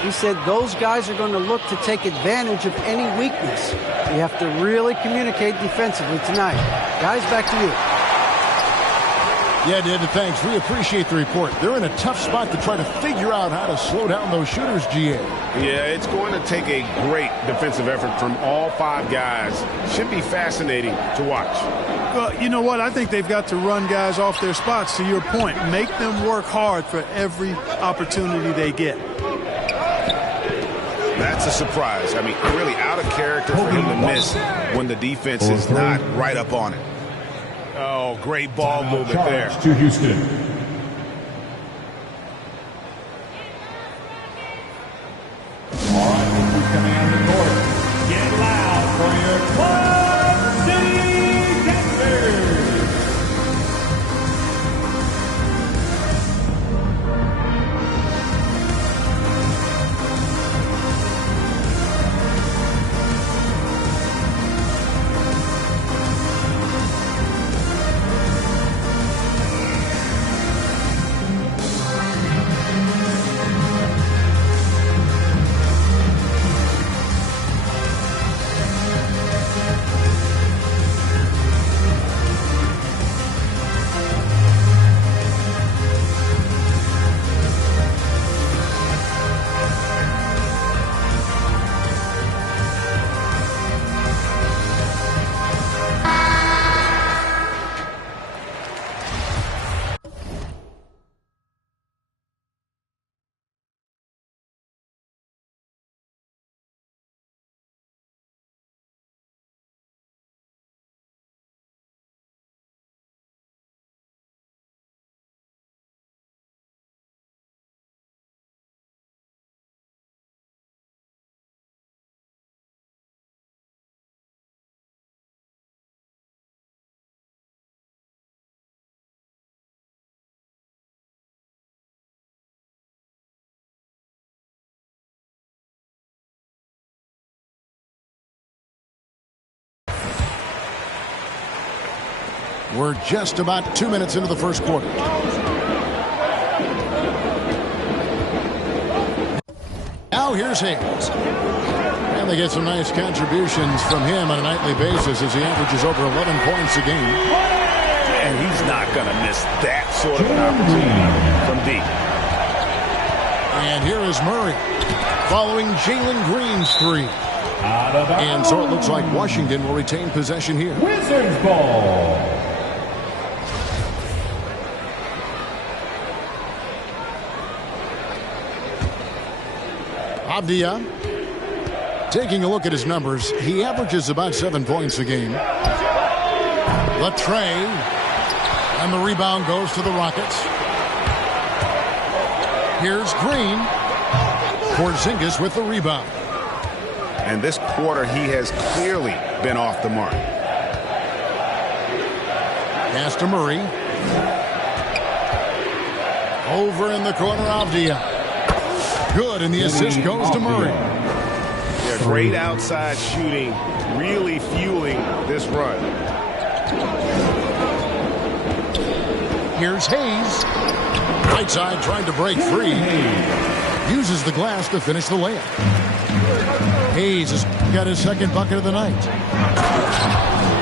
He said those guys are going to look to take advantage of any weakness. You have to really communicate defensively tonight. Guys, back to you. Yeah, David, thanks. We appreciate the report. They're in a tough spot to try to figure out how to slow down those shooters, GA. Yeah, it's going to take a great defensive effort from all five guys. Should be fascinating to watch. Well, you know what? I think they've got to run guys off their spots, to your point. Make them work hard for every opportunity they get. That's a surprise. I mean, really out of character for him to miss when the defense is not right up on it. Oh, great ball movement there. To Houston. All right, who's coming on the court? Get loud for your Club City Denver. We're just about 2 minutes into the first quarter. Now here's Hayes. And they get some nice contributions from him on a nightly basis as he averages over 11 points a game. And he's not going to miss that sort of an opportunity from deep. And here is Murray following Jalen Green's three. And so it looks like Washington will retain possession here. Wizards ball. Avdia, taking a look at his numbers, he averages about 7 points a game. Latre, and the rebound goes to the Rockets. Here's Green. Porzingis with the rebound. And this quarter, he has clearly been off the mark. Pass to Murray. Over in the corner, Avdia. Good, and the assist goes to Murray. Yeah, great outside shooting, really fueling this run. Here's Hayes. Right side trying to break free. Uses the glass to finish the layup. Hayes has got his second bucket of the night.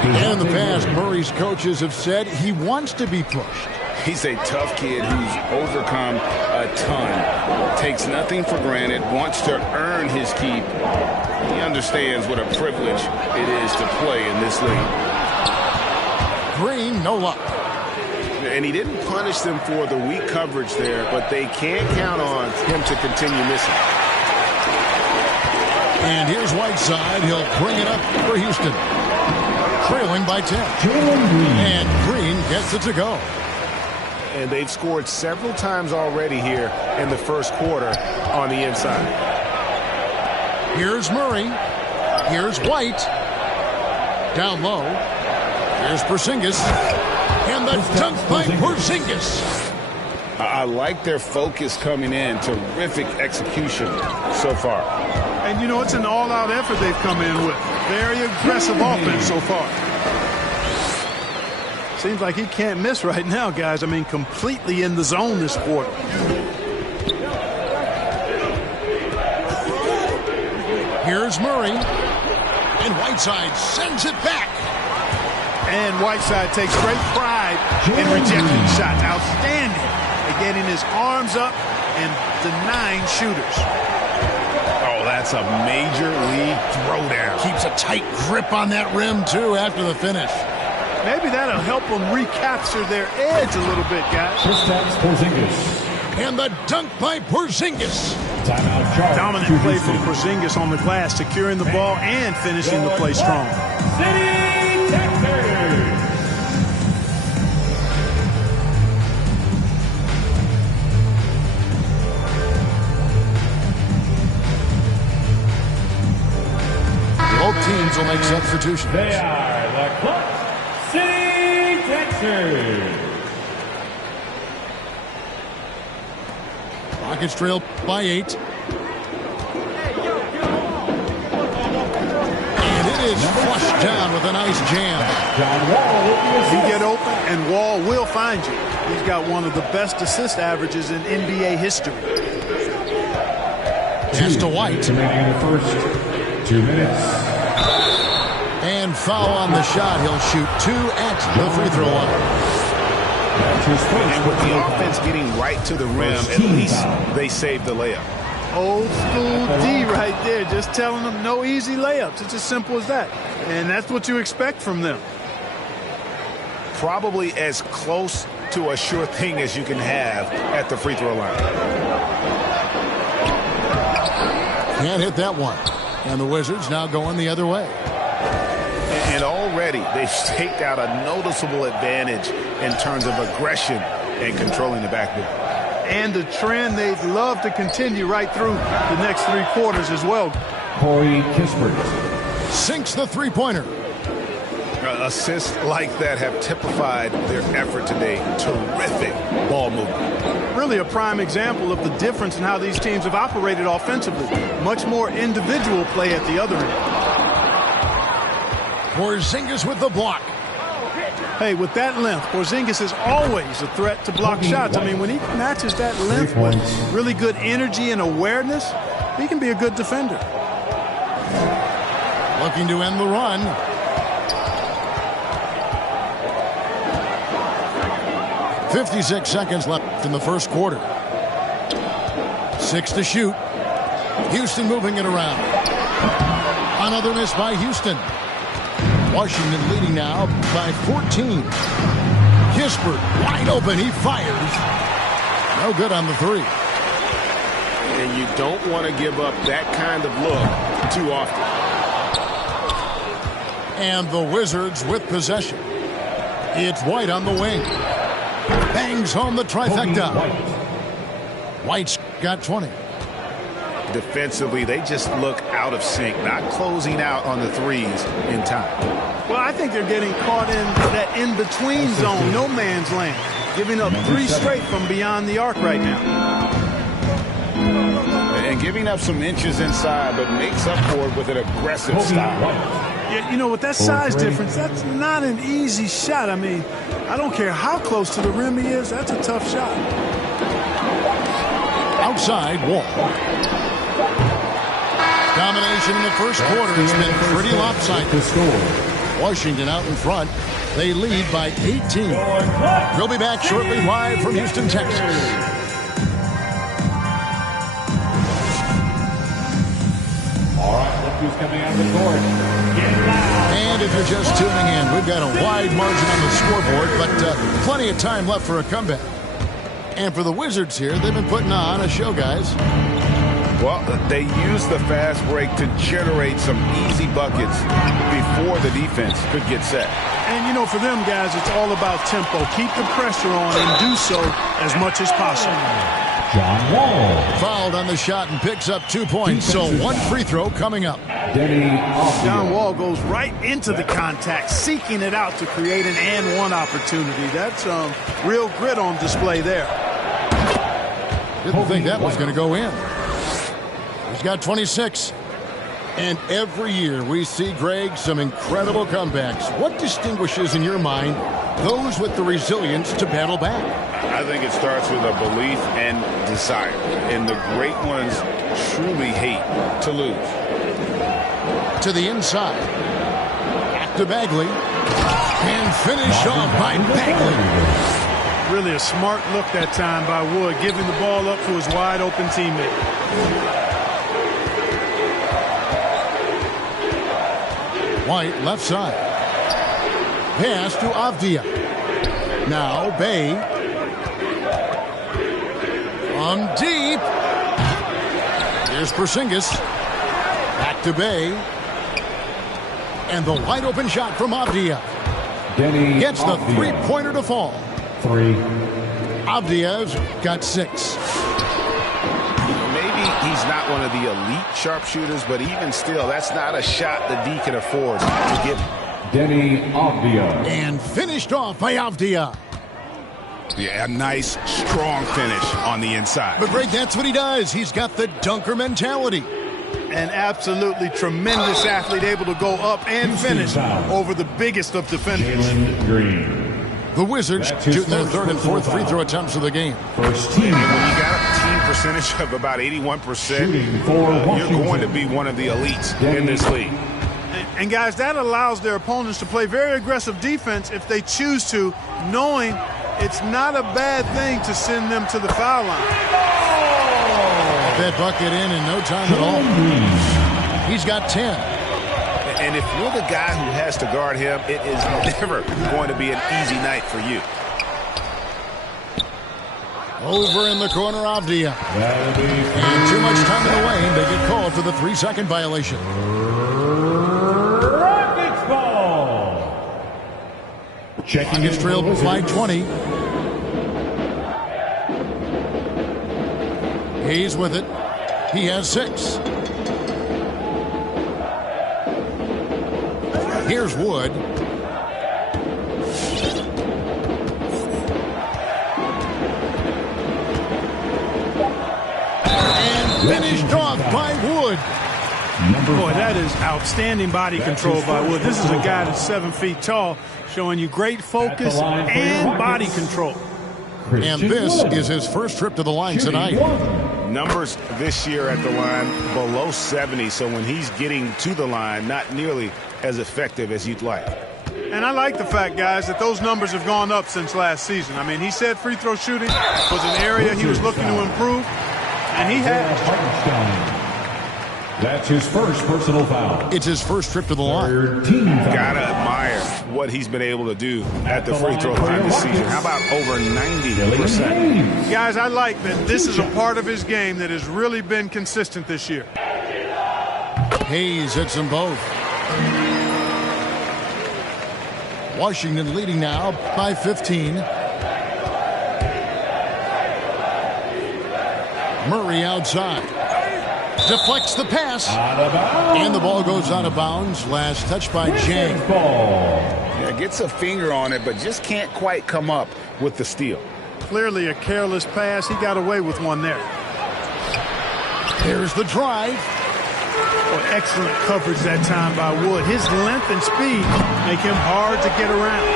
And in the past, Murray's coaches have said he wants to be pushed. He's a tough kid who's overcome a ton, takes nothing for granted, wants to earn his keep. He understands what a privilege it is to play in this league. Green, no luck. And he didn't punish them for the weak coverage there, but they can't count on him to continue missing. And here's Whiteside. He'll bring it up for Houston. Trailing by 10. And Green gets it to go. And they've scored several times already here in the first quarter on the inside. Here's Murray. Here's White. Down low. Here's Porzingis. And the dunk by Porzingis. I like their focus coming in. Terrific execution so far. And, you know, it's an all-out effort they've come in with. Very aggressive offense so far. Seems like he can't miss right now, guys. I mean, completely in the zone this quarter. Here's Murray. And Whiteside sends it back. And Whiteside takes great pride in rejecting shots. Outstanding at getting his arms up and denying shooters. Oh, that's a major league throwdown. Keeps a tight grip on that rim, too, after the finish. Maybe that'll help them recapture their edge a little bit, guys. Porzingis. And the dunk by Porzingis. Timeout charge. Dominant play from Porzingis on the glass, securing the ball and finishing the play strong. City Texans. Both teams will make substitutions. They are the Clutch City Texans. Rockets trail by 8. And it is flushed down with a nice jam. John Wall with the assist. You get open, and Wall will find you. He's got one of the best assist averages in NBA history. Pass to White. Remaining in the first 2 minutes. And foul on the shot. He'll shoot 2 at the free throw line. And with the offense getting right to the rim, at least they saved the layup. Old school D right there, just telling them no easy layups. It's as simple as that. And that's what you expect from them. Probably as close to a sure thing as you can have at the free throw line. Can't hit that one. And the Wizards now going the other way. And already they've staked out a noticeable advantage in terms of aggression and controlling the backboard. And the trend they'd love to continue right through the next 3 quarters as well. Corey Kispert. Sinks the three-pointer. Assists like that have typified their effort today. Terrific ball movement. Really a prime example of the difference in how these teams have operated offensively. Much more individual play at the other end. Porzingis with the block. Hey, with that length, Porzingis is always a threat to block shots. I mean, when he matches that length with really good energy and awareness, he can be a good defender. Looking to end the run. 56 seconds left in the first quarter. 6 to shoot. Houston moving it around. Another miss by Houston. Washington leading now by 14. Kispert wide open. He fires. No good on the three. And you don't want to give up that kind of look too often. And the Wizards with possession. It's White on the wing. Bangs home the trifecta. White's got 20. Defensively, they just look out of sync, not closing out on the threes in time. Well, I think they're getting caught in that in-between zone, no man's land, giving up 3 straight from beyond the arc right now. And giving up some inches inside, but makes up for it with an aggressive style. Yeah, you know, with that size difference, that's not an easy shot. I mean, I don't care how close to the rim he is, that's a tough shot. Outside Wall. Domination in the first quarter has been pretty lopsided. Washington out in front. They lead by 18. We'll be back shortly live from Houston, Texas. All right, look who's coming out of the court. And if you're just tuning in, we've got a wide margin on the scoreboard, but plenty of time left for a comeback. And for the Wizards here, they've been putting on a show, guys. Well, they use the fast break to generate some easy buckets before the defense could get set. And, you know, for them guys, it's all about tempo. Keep the pressure on and do so as much as possible. John Wall. Fouled on the shot and picks up 2 points, so 1 free throw coming up. John Wall goes right into the contact, seeking it out to create an and-one opportunity. That's real grit on display there. Didn't think that was going to go in. He's got 26. And every year we see, Greg, some incredible comebacks. What distinguishes, in your mind, those with the resilience to battle back? I think it starts with a belief and desire. And the great ones truly hate to lose. To the inside. Back to Bagley. And finished off by Bagley. Really a smart look that time by Wood, giving the ball up to his wide-open teammate. White left side. Pass to Avdia. Now Bay. From deep. Here's Porzingis. Back to Bay. And the wide open shot from Avdia. Gets the three-pointer to fall. 3. Avdia's got 6. Maybe he's not one of the elite sharpshooters, but even still, that's not a shot the D can afford to give. Denny Avdia. And finished off by Avdia. Yeah, a nice, strong finish on the inside. But Greg, that's what he does. He's got the dunker mentality. An absolutely tremendous athlete, able to go up and finish over the biggest of defenders. Jalen Green. The Wizards shooting their third and fourth free throw attempts of the game. First team. And when you got a team percentage of about 81%, you're going to be one of the elites in this league. And guys, that allows their opponents to play very aggressive defense if they choose to, knowing it's not a bad thing to send them to the foul line. That bucket in no time at all. He's got 10. And if you're the guy who has to guard him, it is never going to be an easy night for you. Over in the corner, Avdia. And too much time in the lane. They get called for the 3-second violation. Rockets ball. Checking Rockets trailed by 20. Hayes with it. He has 6. Here's Wood. And finished off by Wood. Boy, that is outstanding body control by Wood. This is a guy that's 7 feet tall, showing you great focus and body control. And this is his first trip to the line tonight. Numbers this year at the line below 70, so when he's getting to the line, not nearly as effective as you'd like. And I like the fact, guys, that those numbers have gone up since last season. I mean, he said free throw shooting was an area he was looking to improve, and he has. That's his first personal foul. It's his first trip to the line. Gotta admire what he's been able to do at the free throw line this season. How about over 90%? Guys, I like that this is a part of his game that has really been consistent this year. Hayes hits them both. Washington leading now by 15. Murray outside. Deflects the pass. And the ball goes out of bounds. Last touch by Jang. Yeah, gets a finger on it, but just can't quite come up with the steal. Clearly a careless pass. He got away with one there. There's the drive. Oh, excellent coverage that time by Wood. His length and speed make him hard to get around.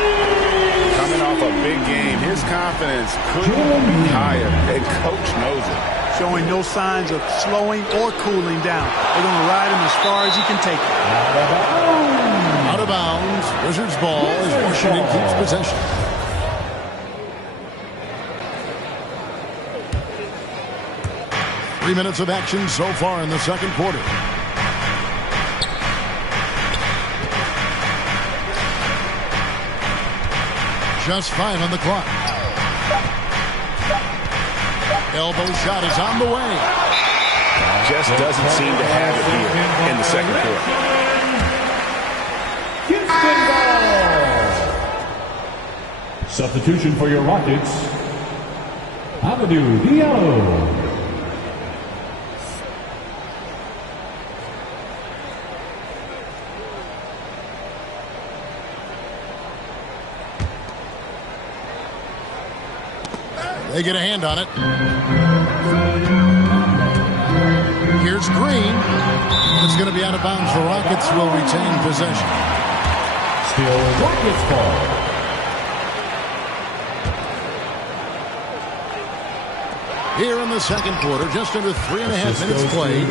Coming off a big game, his confidence couldn't be higher, and coach knows it. Showing no signs of slowing or cooling down. They're going to ride him as far as he can take it. Out of bounds. Wizards ball as Washington keeps possession. Three minutes of action so far in the second quarter. Just 5 on the clock. Elbow shot is on the way. Just doesn't seem to have it here in the second quarter. Substitution for your Rockets, Amadou Diallo. They get a hand on it. Here's Green. It's going to be out of bounds. The Rockets will retain possession. Still Rockets ball. Here in the second quarter, just under 3.5 minutes played.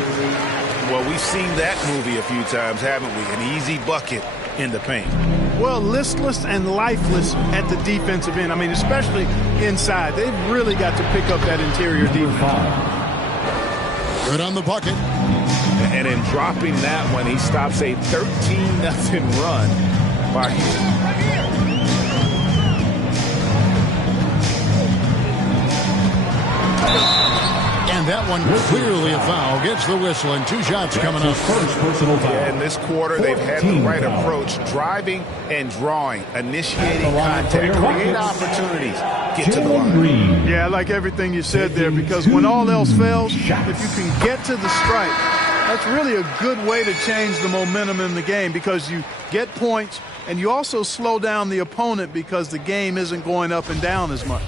Well, we've seen that movie a few times, haven't we? An easy bucket in the paint. Well, listless and lifeless at the defensive end. I mean, especially inside. They've really got to pick up that interior defense. Good on the bucket. And in dropping that one, he stops a 13-0 run by And that one clearly a foul. Gets the whistle and 2 shots coming up. First personal foul. in this quarter, they've had the right approach, driving and drawing, initiating contact, create opportunities, get to the line. Yeah, I like everything you said there, because when all else fails, if you can get to the stripe, that's really a good way to change the momentum in the game, because you get points and you also slow down the opponent because the game isn't going up and down as much.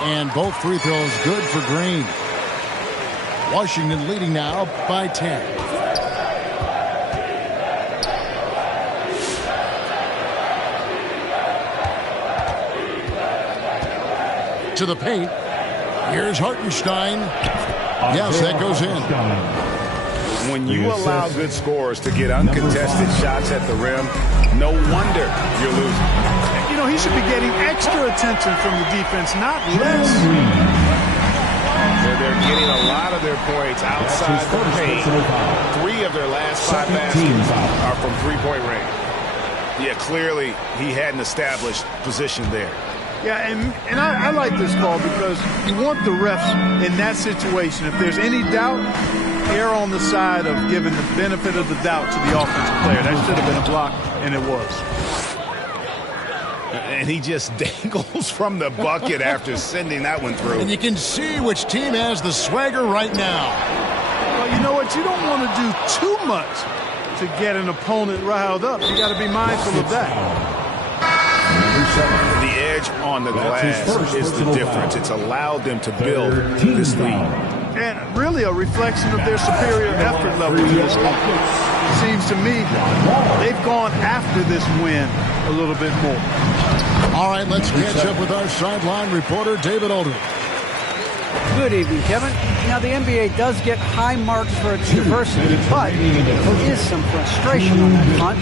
And both free throws good for Green. Washington leading now by 10. To the paint. Here's Hartenstein. Yes, that goes in. When you allow good scorers to get uncontested shots at the rim, no wonder you're losing. You know, he should be getting extra attention from the defense, not less. They're getting a lot of their points outside the paint. 3 of their last 5 baskets are from three-point range. Yeah, clearly he had an established position there. Yeah, and I like this call, because you want the refs in that situation, if there's any doubt, err on the side of giving the benefit of the doubt to the offensive player. That should have been a block, and it was. And he just dangles from the bucket after sending that one through. And you can see which team has the swagger right now. Well, you know what? You don't want to do too much to get an opponent riled up. You got to be mindful of that. The edge on the glass is the difference. It's allowed them to build this lead. And really a reflection of their superior effort level in this game. It seems to me they've gone after this win a little bit more. All right, let's catch up with our sideline reporter, David Aldridge. Good evening, Kevin. Now, the NBA does get high marks for its diversity, but there is some frustration on that front.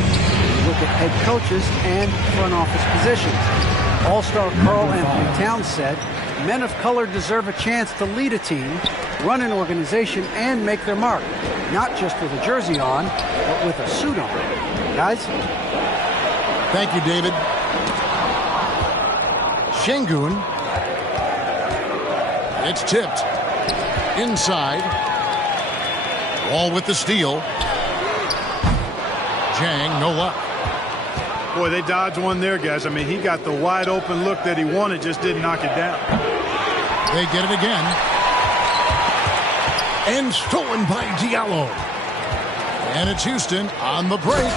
Look at head coaches and front office positions. All-star Karl Anthony Towns said, men of color deserve a chance to lead a team, run an organization, and make their mark. Not just with a jersey on, but with a suit on. Guys? Thank you, David. Şengün. It's tipped. Inside. Wall with the steal. Jang, no luck. Boy, they dodged one there, guys. I mean, he got the wide open look that he wanted, just didn't knock it down. They get it again. And stolen by Diallo. And it's Houston on the break.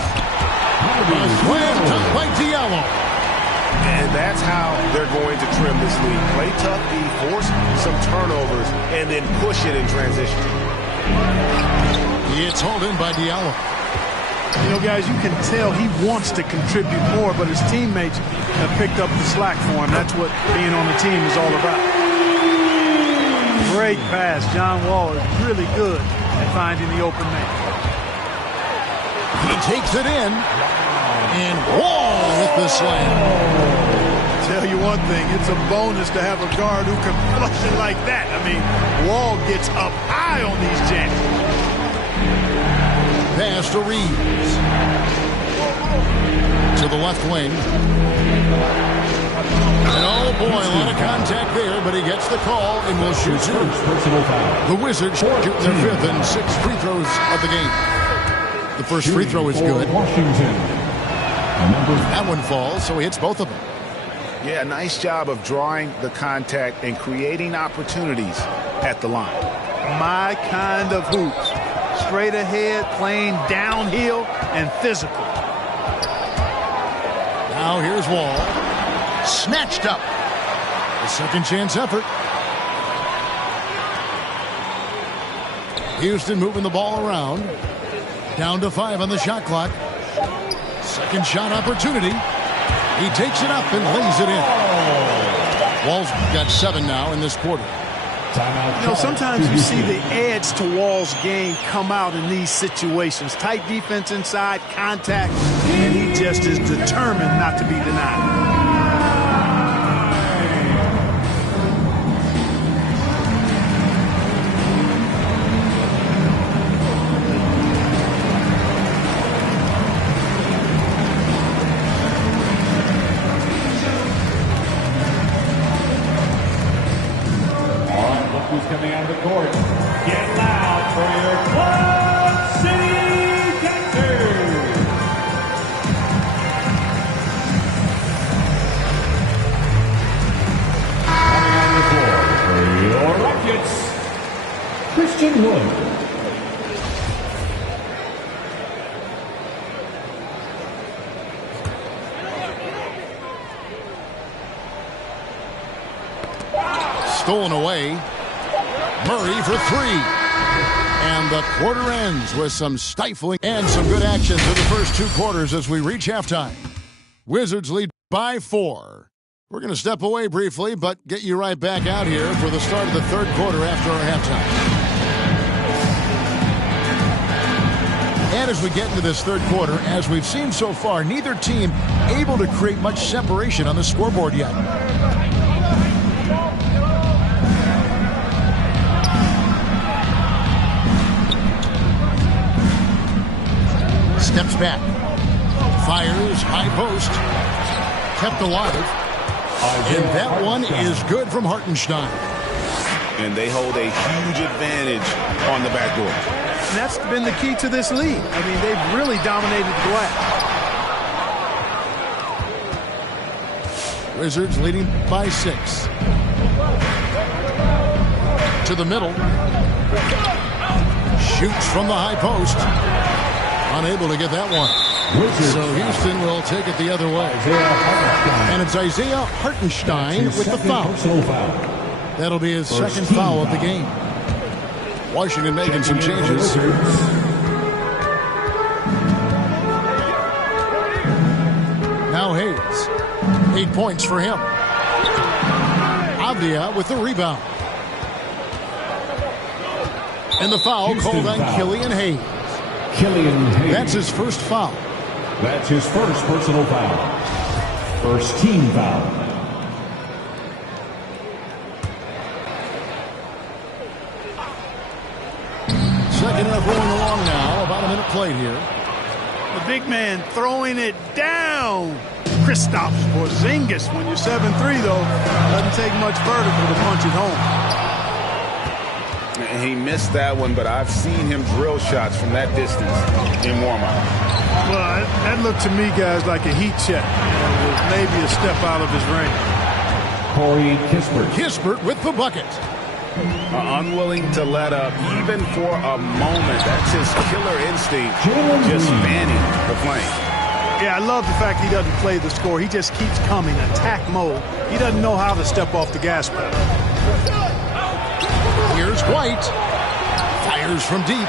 Slam dunk by Diallo. And that's how they're going to trim this lead. Play tough D, force some turnovers, and then push it in transition. It's hauled in by Diallo. You know, guys, you can tell he wants to contribute more, but his teammates have picked up the slack for him. That's what being on the team is all about. Great pass. John Wall is really good at finding the open man. He takes it in. And Wall with the slam. Tell you one thing, it's a bonus to have a guard who can flush it like that. I mean, Wall gets up high on these jams. Pass to Reeves. To the left wing. And oh boy, a lot of contact there, but he gets the call and will shoot two. The Wizards shoot their fifth and sixth free throws of the game. The first free throw is good. That one falls, so he hits both of them. Yeah, nice job of drawing the contact and creating opportunities at the line. My kind of hoops. Straight ahead, playing downhill, and physical. Now here's Wall. Snatched up. A second chance effort. Houston moving the ball around. Down to 5 on the shot clock. Second shot opportunity. He takes it up and lays it in. Wall's got 7 now in this quarter. You know, sometimes you see the edge to Wall's game come out in these situations. Tight defense inside, contact, and he just is determined not to be denied. Who's coming out of the court? Get loud for your Club City Captors. Coming on the floor for your Rockets, Christian Wood. Stolen away. Murray for 3. And the quarter ends with some stifling and some good action through the first 2 quarters as we reach halftime. Wizards lead by 4. We're going to step away briefly, but get you right back out here for the start of the third quarter after our halftime. And as we get into this third quarter, as we've seen so far, neither team able to create much separation on the scoreboard yet. Steps back. Fires. High post. Kept alive. And that one is good from Hartenstein. And they hold a huge advantage on the backdoor. And that's been the key to this league. I mean, they've really dominated the glass. Wizards leading by 6. To the middle. Shoots from the high post. Unable to get that one. So Houston will take it the other way. And it's Isaiah Hartenstein with the foul. That'll be his second foul of the game. Washington making some changes. Now Hayes. 8 points for him. Avdia with the rebound. And the foul called on Killian Hayes. Killian Hayes. That's his first foul. That's his first personal foul. First team foul. Second half rolling along now. About a minute played here. The big man throwing it down. Kristaps Porzingis. When you're 7'3", though, doesn't take much vertical to punch it home. He missed that one, but I've seen him drill shots from that distance in warm-up. Well, that looked to me, guys, like a heat check. With maybe a step out of his range. Corey Kispert. Kispert with the bucket. Unwilling to let up even for a moment. That's his killer instinct, just fanning the flame. Yeah, I love the fact he doesn't play the score. He just keeps coming, attack mode. He doesn't know how to step off the gas pedal. Here's White. Fires from deep.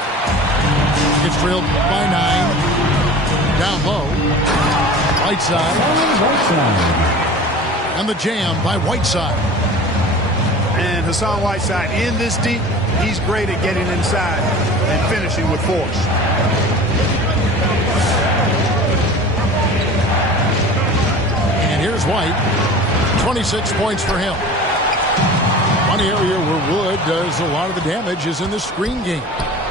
Gets trailed by 9. Down low. Whiteside. And the jam by Whiteside. And Hassan Whiteside in this deep, he's great at getting inside and finishing with force. And here's White. 26 points for him. One area where Wood does a lot of the damage is in the screen game.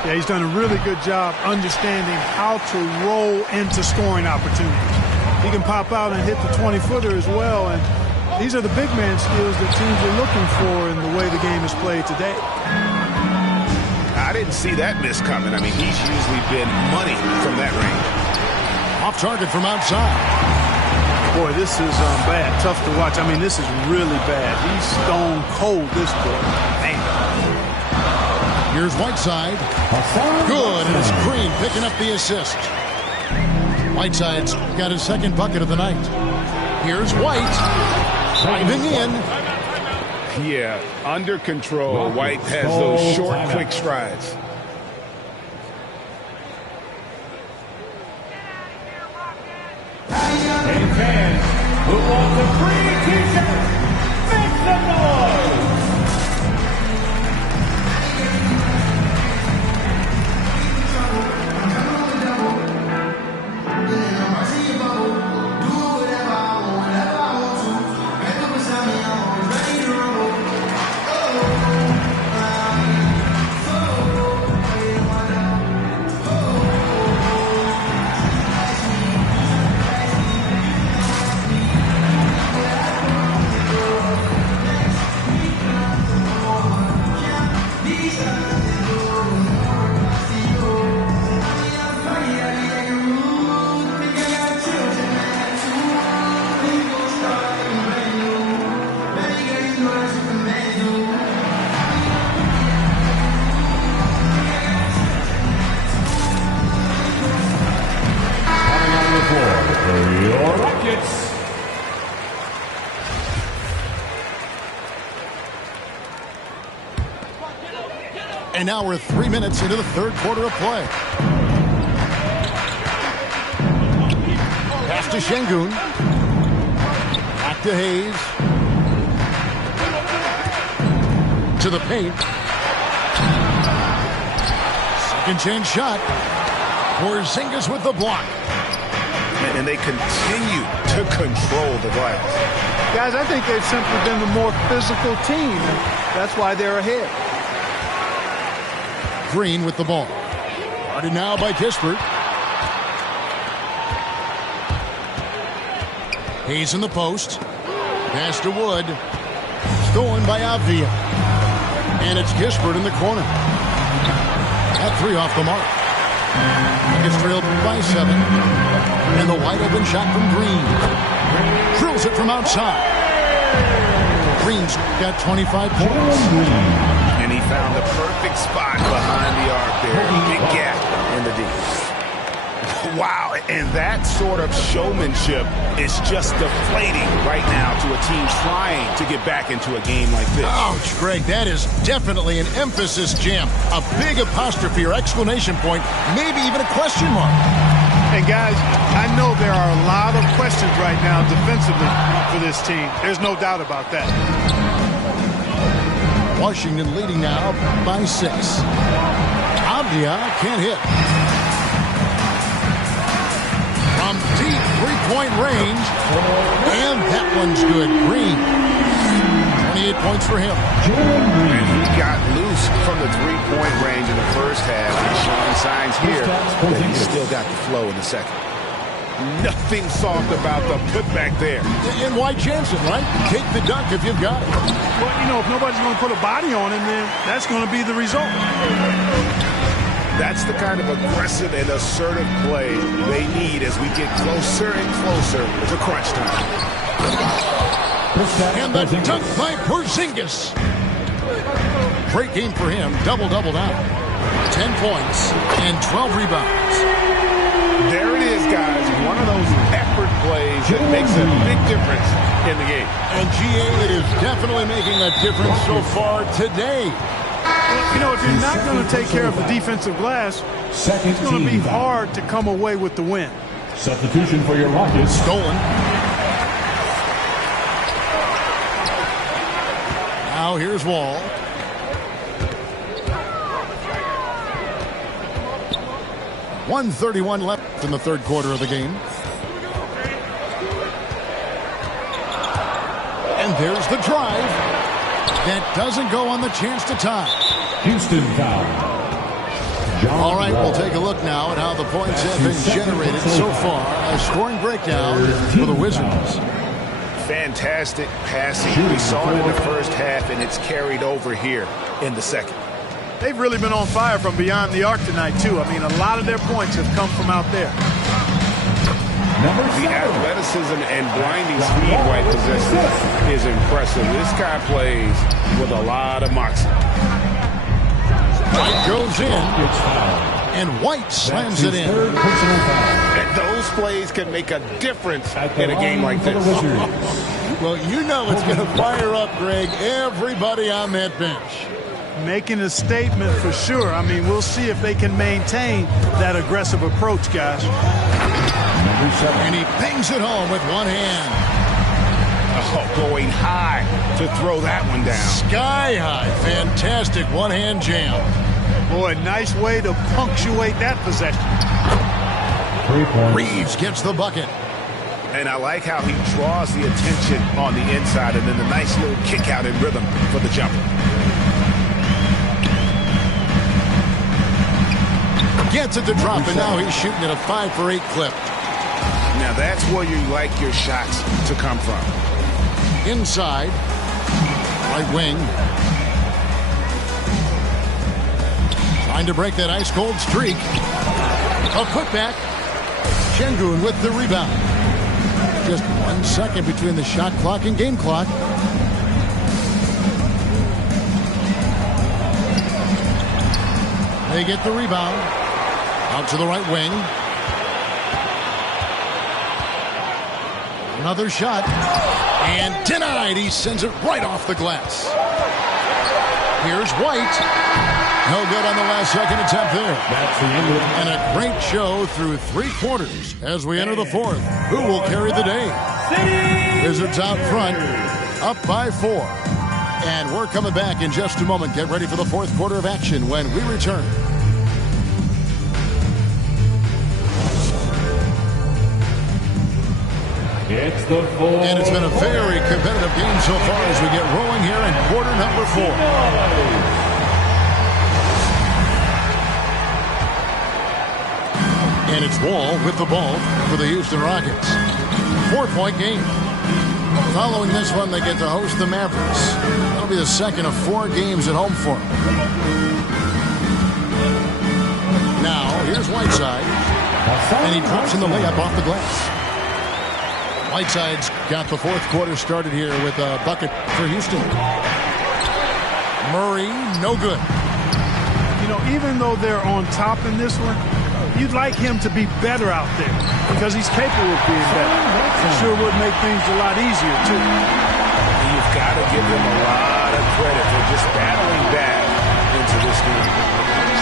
Yeah, he's done a really good job understanding how to roll into scoring opportunities. He can pop out and hit the 20-footer as well, and these are the big man skills that teams are looking for in the way the game is played today. I didn't see that miss coming. I mean, he's usually been money from that range. Off target from outside. Boy, this is bad. Tough to watch. I mean, this is really bad. He's stone cold, this boy. Man. Here's Whiteside. Good, and it's Green picking up the assist. Whiteside's got his second bucket of the night. Here's White. Driving in. Yeah, under control. White has those short, quick strides. And fans who want the free t-shirt, make some noise! Your Rockets. And now we're 3 minutes into the third quarter of play. Pass to Şengün. Back to Hayes. To the paint. Second chance shot. Porzingis with the block. And they continue to control the glass. Guys, I think they've simply been the more physical team. That's why they're ahead. Green with the ball. Guarded now by Kispert. Hayes in the post. Pass to Wood. Stolen by Avdija. And it's Kispert in the corner. That three off the mark. Gets trailed by 7. And the wide open shot from Green. Drills it from outside. Green's got 25 points. And he found the perfect spot behind the arc there. Big gap in the D. Wow, and that sort of showmanship is just deflating right now to a team trying to get back into a game like this. Ouch, Greg, that is definitely an emphasis jam. A big apostrophe or exclamation point, maybe even a question mark. And guys, I know there are a lot of questions right now defensively for this team. There's no doubt about that. Washington leading now by 6. Avdia can't hit. From deep three-point range, and that one's good. Green, 28 points for him. And he got loose from the three-point range in the first half. He's showing signs here that he's still got the flow in the second. Nothing soft about the putback there. And why chance it, right? Take the dunk if you've got it. Well, you know, if nobody's going to put a body on him, then that's going to be the result. That's the kind of aggressive and assertive play they need as we get closer and closer to crunch time. And the dunk by Porzingis. Great game for him. Double-double now. 10 points and 12 rebounds. There it is, guys. One of those effort plays that makes a big difference in the game. And GA, it is definitely making a difference so far today. Well, you know, if you're not going to take care of the defensive glass, it's going to be hard to come away with the win. Substitution for your Rockets. Stolen. Now here's Wall. .131 left in the third quarter of the game. And there's the drive. That doesn't go on the chance to tie. Houston foul. All right, we'll take a look now at how the points have been generated so far. A scoring breakdown for the Wizards. Fantastic passing. We saw it in the first half, and it's carried over here in the second. They've really been on fire from beyond the arc tonight, too. I mean, a lot of their points have come from out there. The athleticism and blinding speed White possesses is impressive. This guy plays with a lot of moxie. White goes in, and White slams it in. And those plays can make a difference in a game like this. Well, you know it's going to fire up, Greg, everybody on that bench. Making a statement for sure. I mean, we'll see if they can maintain that aggressive approach, guys. And he bangs it home with one hand. Oh, going high to throw that one down. Sky high. Fantastic one-hand jam. Boy, nice way to punctuate that possession. Reeves gets the bucket. And I like how he draws the attention on the inside and then the nice little kick out in rhythm for the jumper. Gets it to drop, and now he's shooting at a 5 for 8 clip. Now that's where you like your shots to come from. Inside, right wing. Trying to break that ice-cold streak. A putback. Şengün with the rebound. Just 1 second between the shot clock and game clock. They get the rebound. Out to the right wing. Another shot. And denied. He sends it right off the glass. Here's White. No good on the last second attempt there. And a great show through 3 quarters as we enter the fourth. Who will carry the day? Wizards out front, up by 4. And we're coming back in just a moment. Get ready for the fourth quarter of action when we return. And it's been a very competitive game so far as we get rolling here in quarter number 4. And it's Wall with the ball for the Houston Rockets. 4-point game. Following this one, they get to host the Mavericks. That'll be the second of 4 games at home for them. Now, here's Whiteside. And he drops in the layup off the glass. Whiteside's got the fourth quarter started here with a bucket for Houston. Murray, no good. You know, even though they're on top in this one, you'd like him to be better out there because he's capable of being better. It sure would make things a lot easier, too. You've got to give them a lot of credit for just battling back into this game.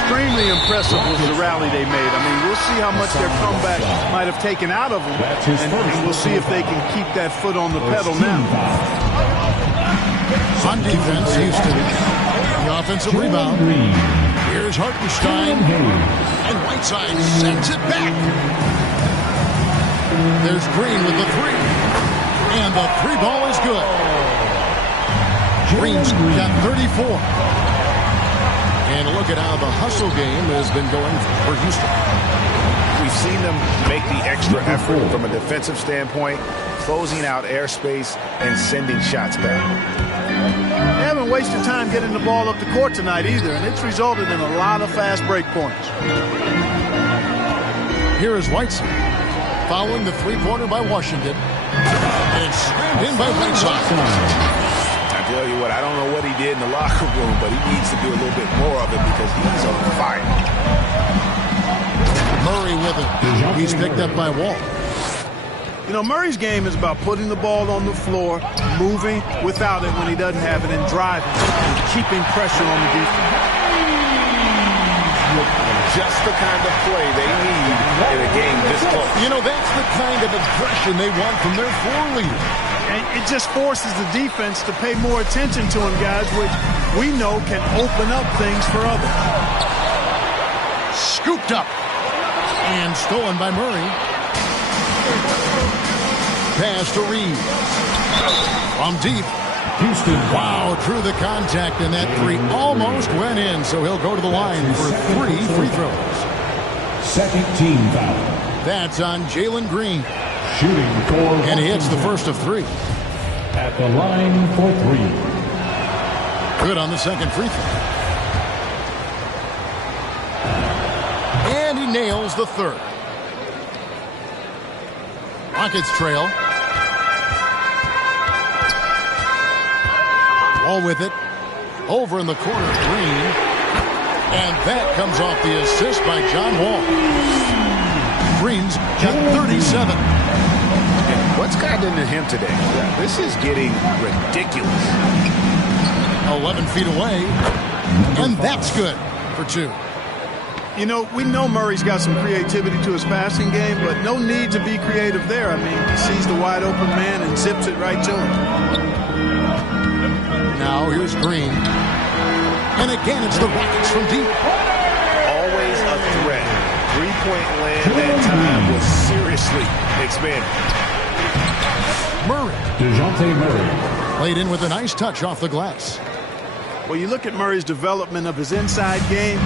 Extremely impressive was the rally they made. I mean, we'll see how much their comeback might have taken out of them, and we'll see if they can keep that foot on the pedal now. On defense, Houston. The offensive rebound. Here's Hartenstein. And Whiteside sends it back. There's Green with the three. And the three ball is good. Green's got 34. And look at how the hustle game has been going for Houston. We've seen them make the extra effort from a defensive standpoint, closing out airspace and sending shots back. They haven't wasted time getting the ball up the court tonight either, and it's resulted in a lot of fast break points. Here is Whiteside, following the three-pointer by Washington. And it's slammed in by Whiteside. I tell you what, I don't know what he did in the locker room, but he needs to do a little bit more of it because he's on fire. Murray with it. He's picked up by Wall. You know, Murray's game is about putting the ball on the floor, moving without it when he doesn't have it, and driving, and keeping pressure on the defense. Just the kind of play they need in a game this close. You know, that's the kind of aggression they want from their floor leader. And it just forces the defense to pay more attention to him, guys, which we know can open up things for others. Scooped up. And stolen by Murray. Pass to Reed. From deep. Houston. Wow, through the contact, and that three almost went in, so he'll go to the line for 3 free throws. Second team foul. That's on Jalen Green. Shooting for And he hits the first of 3. at the line for 3. Good on the second free throw. And he nails the third. Rockets trail. Wall with it. Over in the corner, Green. And that comes off the assist by John Wall. Green's got 37. What's gotten into him today? This is getting ridiculous. 11 feet away. And that's good for 2. You know, we know Murray's got some creativity to his passing game, but no need to be creative there. I mean, he sees the wide open man and zips it right to him. Now here's Green. And again, it's the Rockets from deep. Always a threat. Three-point land that time was seriously expanded. Murray. DeJounte Murray. Played in with a nice touch off the glass. Well, you look at Murray's development of his inside game.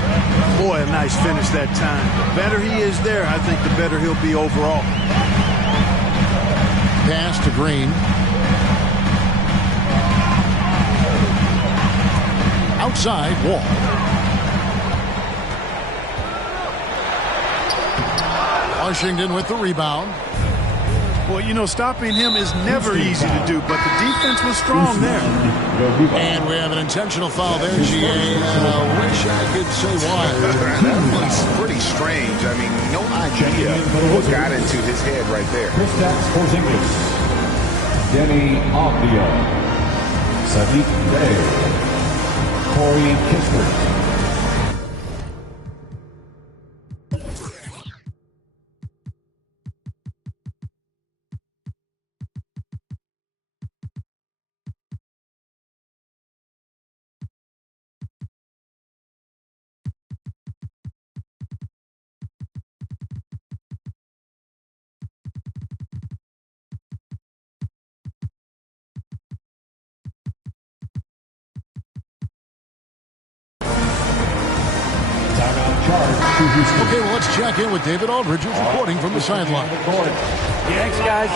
Boy, a nice finish that time. The better he is there, I think the better he'll be overall. Pass to Green. Outside, Wall. Washington with the rebound. Well, you know, stopping him is never easy to do, but the defense was strong there. And we have an intentional foul there, GA. Wish I could say why. That was pretty strange. I mean, no idea what got into his head right there. Kristaps Porzingis. Deni Avdija. Saddiq Bey. Corey Kispert. Okay, well, let's check in with David Aldridge, who's reporting from the sideline. Thanks, guys.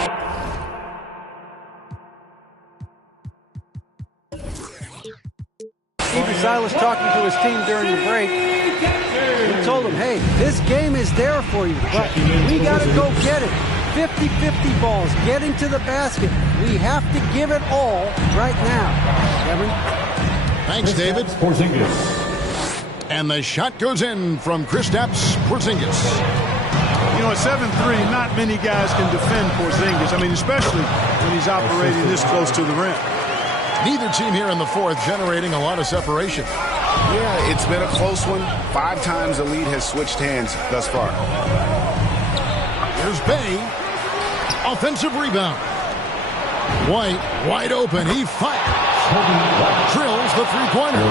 Steve Silas talking to his team during the break. He told them, hey, this game is there for you, but we got to go get it. 50-50 balls, getting to the basket. We have to give it all right now. Kevin? Thanks, David. Porzingis. And the shot goes in from Kristaps Porzingis. You know, at 7'3", not many guys can defend Porzingis. I mean, especially when he's operating this close to the rim. Neither team here in the fourth generating a lot of separation. Yeah, it's been a close one. 5 times the lead has switched hands thus far. Here's Bey. Offensive rebound. White, wide open. He fires. drills the three-pointer.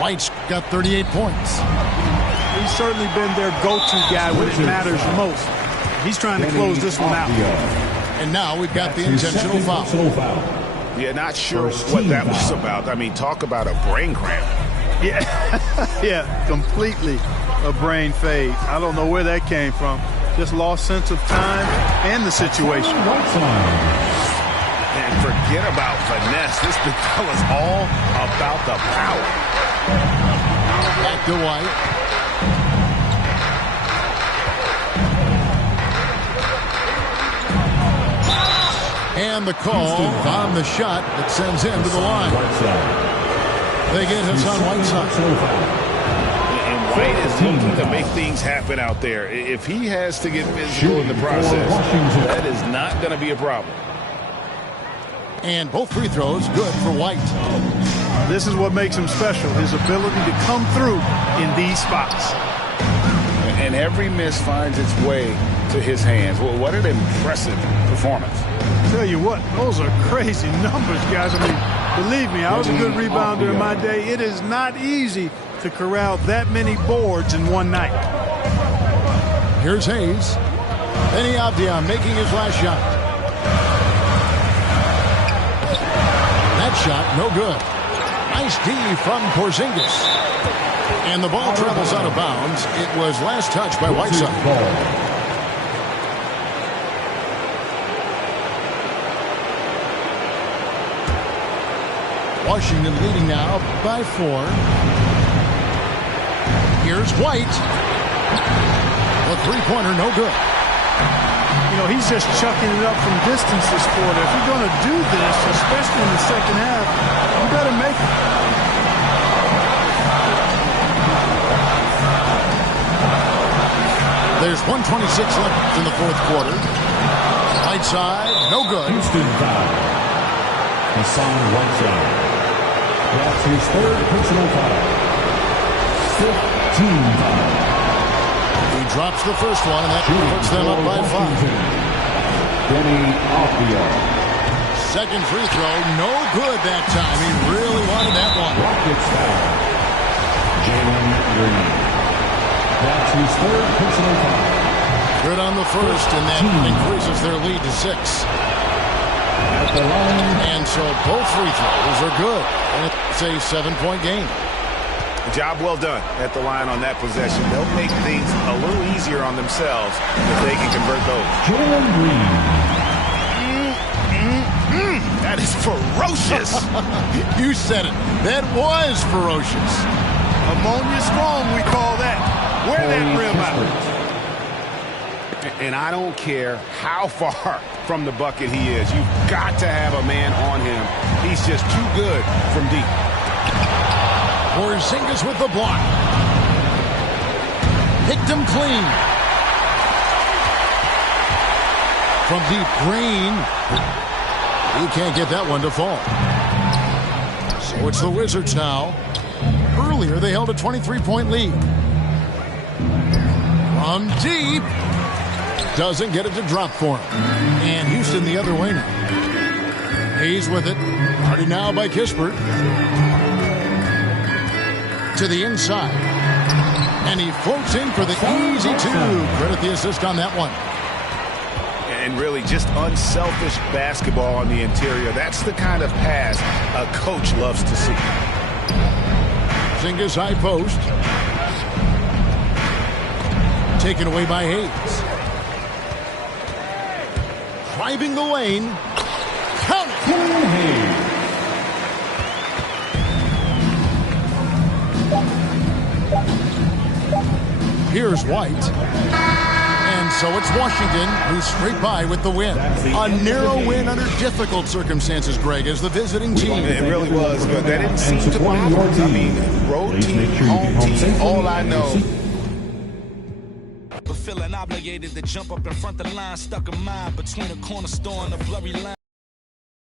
White's got 38 points. He's certainly been their go-to guy when it matters most. He's trying to close this one out. And now we've got the intentional foul. Yeah, not sure what that was about. I mean, talk about a brain cramp. Yeah, yeah, completely a brain fade. I don't know where that came from. Just lost sense of time and the situation. And forget about finesse. This big fella's all about the power. Back to White. And the call on the shot that sends him to the line. They get Hassan Whiteside. And White is looking to make things happen out there. If he has to get physical in the process, that is not going to be a problem. And both free throws good for White. This is what makes him special, his ability to come through in these spots. And every miss finds its way to his hands. Well, what an impressive performance. Tell you what, those are crazy numbers, guys. I mean, believe me, I was a good rebounder in my day. It is not easy to corral that many boards in one night. Here's Hayes. Benny Avdia making his last shot. That shot, no good. Nice D from Porzingis. And the ball travels out of bounds. It was last touched by Whiteside. Washington leading now by 4. Here's White. The three-pointer, no good. You know, he's just chucking it up from distance this quarter. If you're going to do this, especially in the second half, you better make it. There's 1:26 left in the fourth quarter. Whiteside, no good. Houston foul. Hassan Whiteside. That's his third personal foul. 15 foul. He drops the first one, and that puts them up by 5. Benny Avdia. Second free throw, no good that time. He really wanted that one. Rockets foul. Jalen Green. That's his third personal foul. Good on the first, and that increases their lead to 6. At the line. And so both free throws are good. And it's a 7-point game. Job well done at the line on that possession. They'll make things a little easier on themselves if they can convert those. Jalen Green. That is ferocious. You said it. That was ferocious. Ammonia strong, we call that. Wear that rim out. And I don't care how far from the bucket he is. You've got to have a man on him. He's just too good from deep. Porzingis with the block. Picked him clean. From deep, Green. He can't get that one to fall. So it's the Wizards now. Earlier, they held a 23-point lead. From deep. Doesn't get it to drop for him. And Houston the other way now. Hayes with it. Already now by Kispert. To the inside. And he floats in for the easy 2. Credit the assist on that one. And really just unselfish basketball on the interior. That's the kind of pass a coach loves to see. Porzingis high post. Taken away by Hayes. Driving the lane. Count it. Here's White. And so it's Washington who's straight by with the win. A narrow win under difficult circumstances, Greg, as the visiting team. It really was, but that didn't seem to bother. I mean, road team, home team, all I know. But feeling obligated to jump up in front of the line, stuck a mind between a corner store and a blurry line.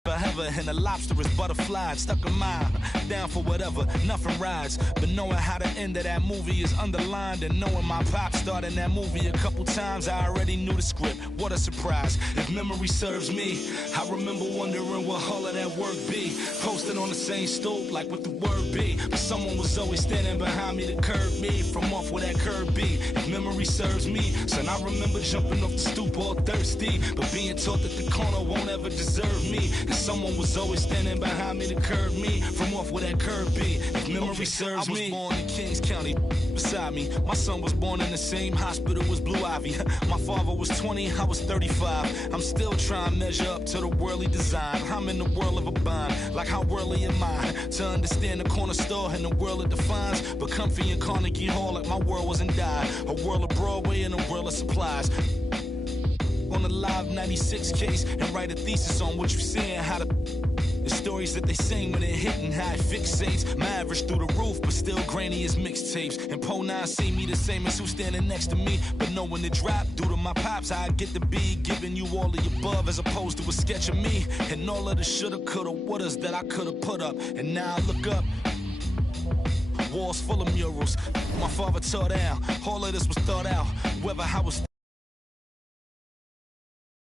forever, and the lobster is butterflied, stuck a mile, down for whatever, nothing rides. But knowing how the end of that movie is underlined, and knowing my pop starred in that movie a couple times, I already knew the script. What a surprise. If memory serves me, I remember wondering what all of that work be. Posted on the same stoop, like what the word be. But someone was always standing behind me to curb me from off where that curb be. If memory serves me, son, I remember jumping off the stoop all thirsty, but being taught that the corner won't ever deserve me. Someone was always standing behind me to curb me from off where that curb be. If memory serves me, I was born in Kings County, beside me. My son was born in the same hospital as Blue Ivy. My father was 20, I was 35. I'm still trying to measure up to the worldly design. I'm in the world of a bind, like how worldly am I? To understand the corner store and the world it defines. But comfy in Carnegie Hall like my world wasn't died. A world of Broadway and a world of supplies. On the Live 96 case and write a thesis on what you're seeing, how the stories that they sing when it hit and how it fixates. My average through the roof, but still grainy as mixtapes. And Po 9 see me the same as who's standing next to me, but knowing the drop due to my pops, I get to be giving you all of the above as opposed to a sketch of me and all of the shoulda, coulda, wouldas that I coulda put up. And now I look up, walls full of murals my father tore down. All of this was thought out, whether I was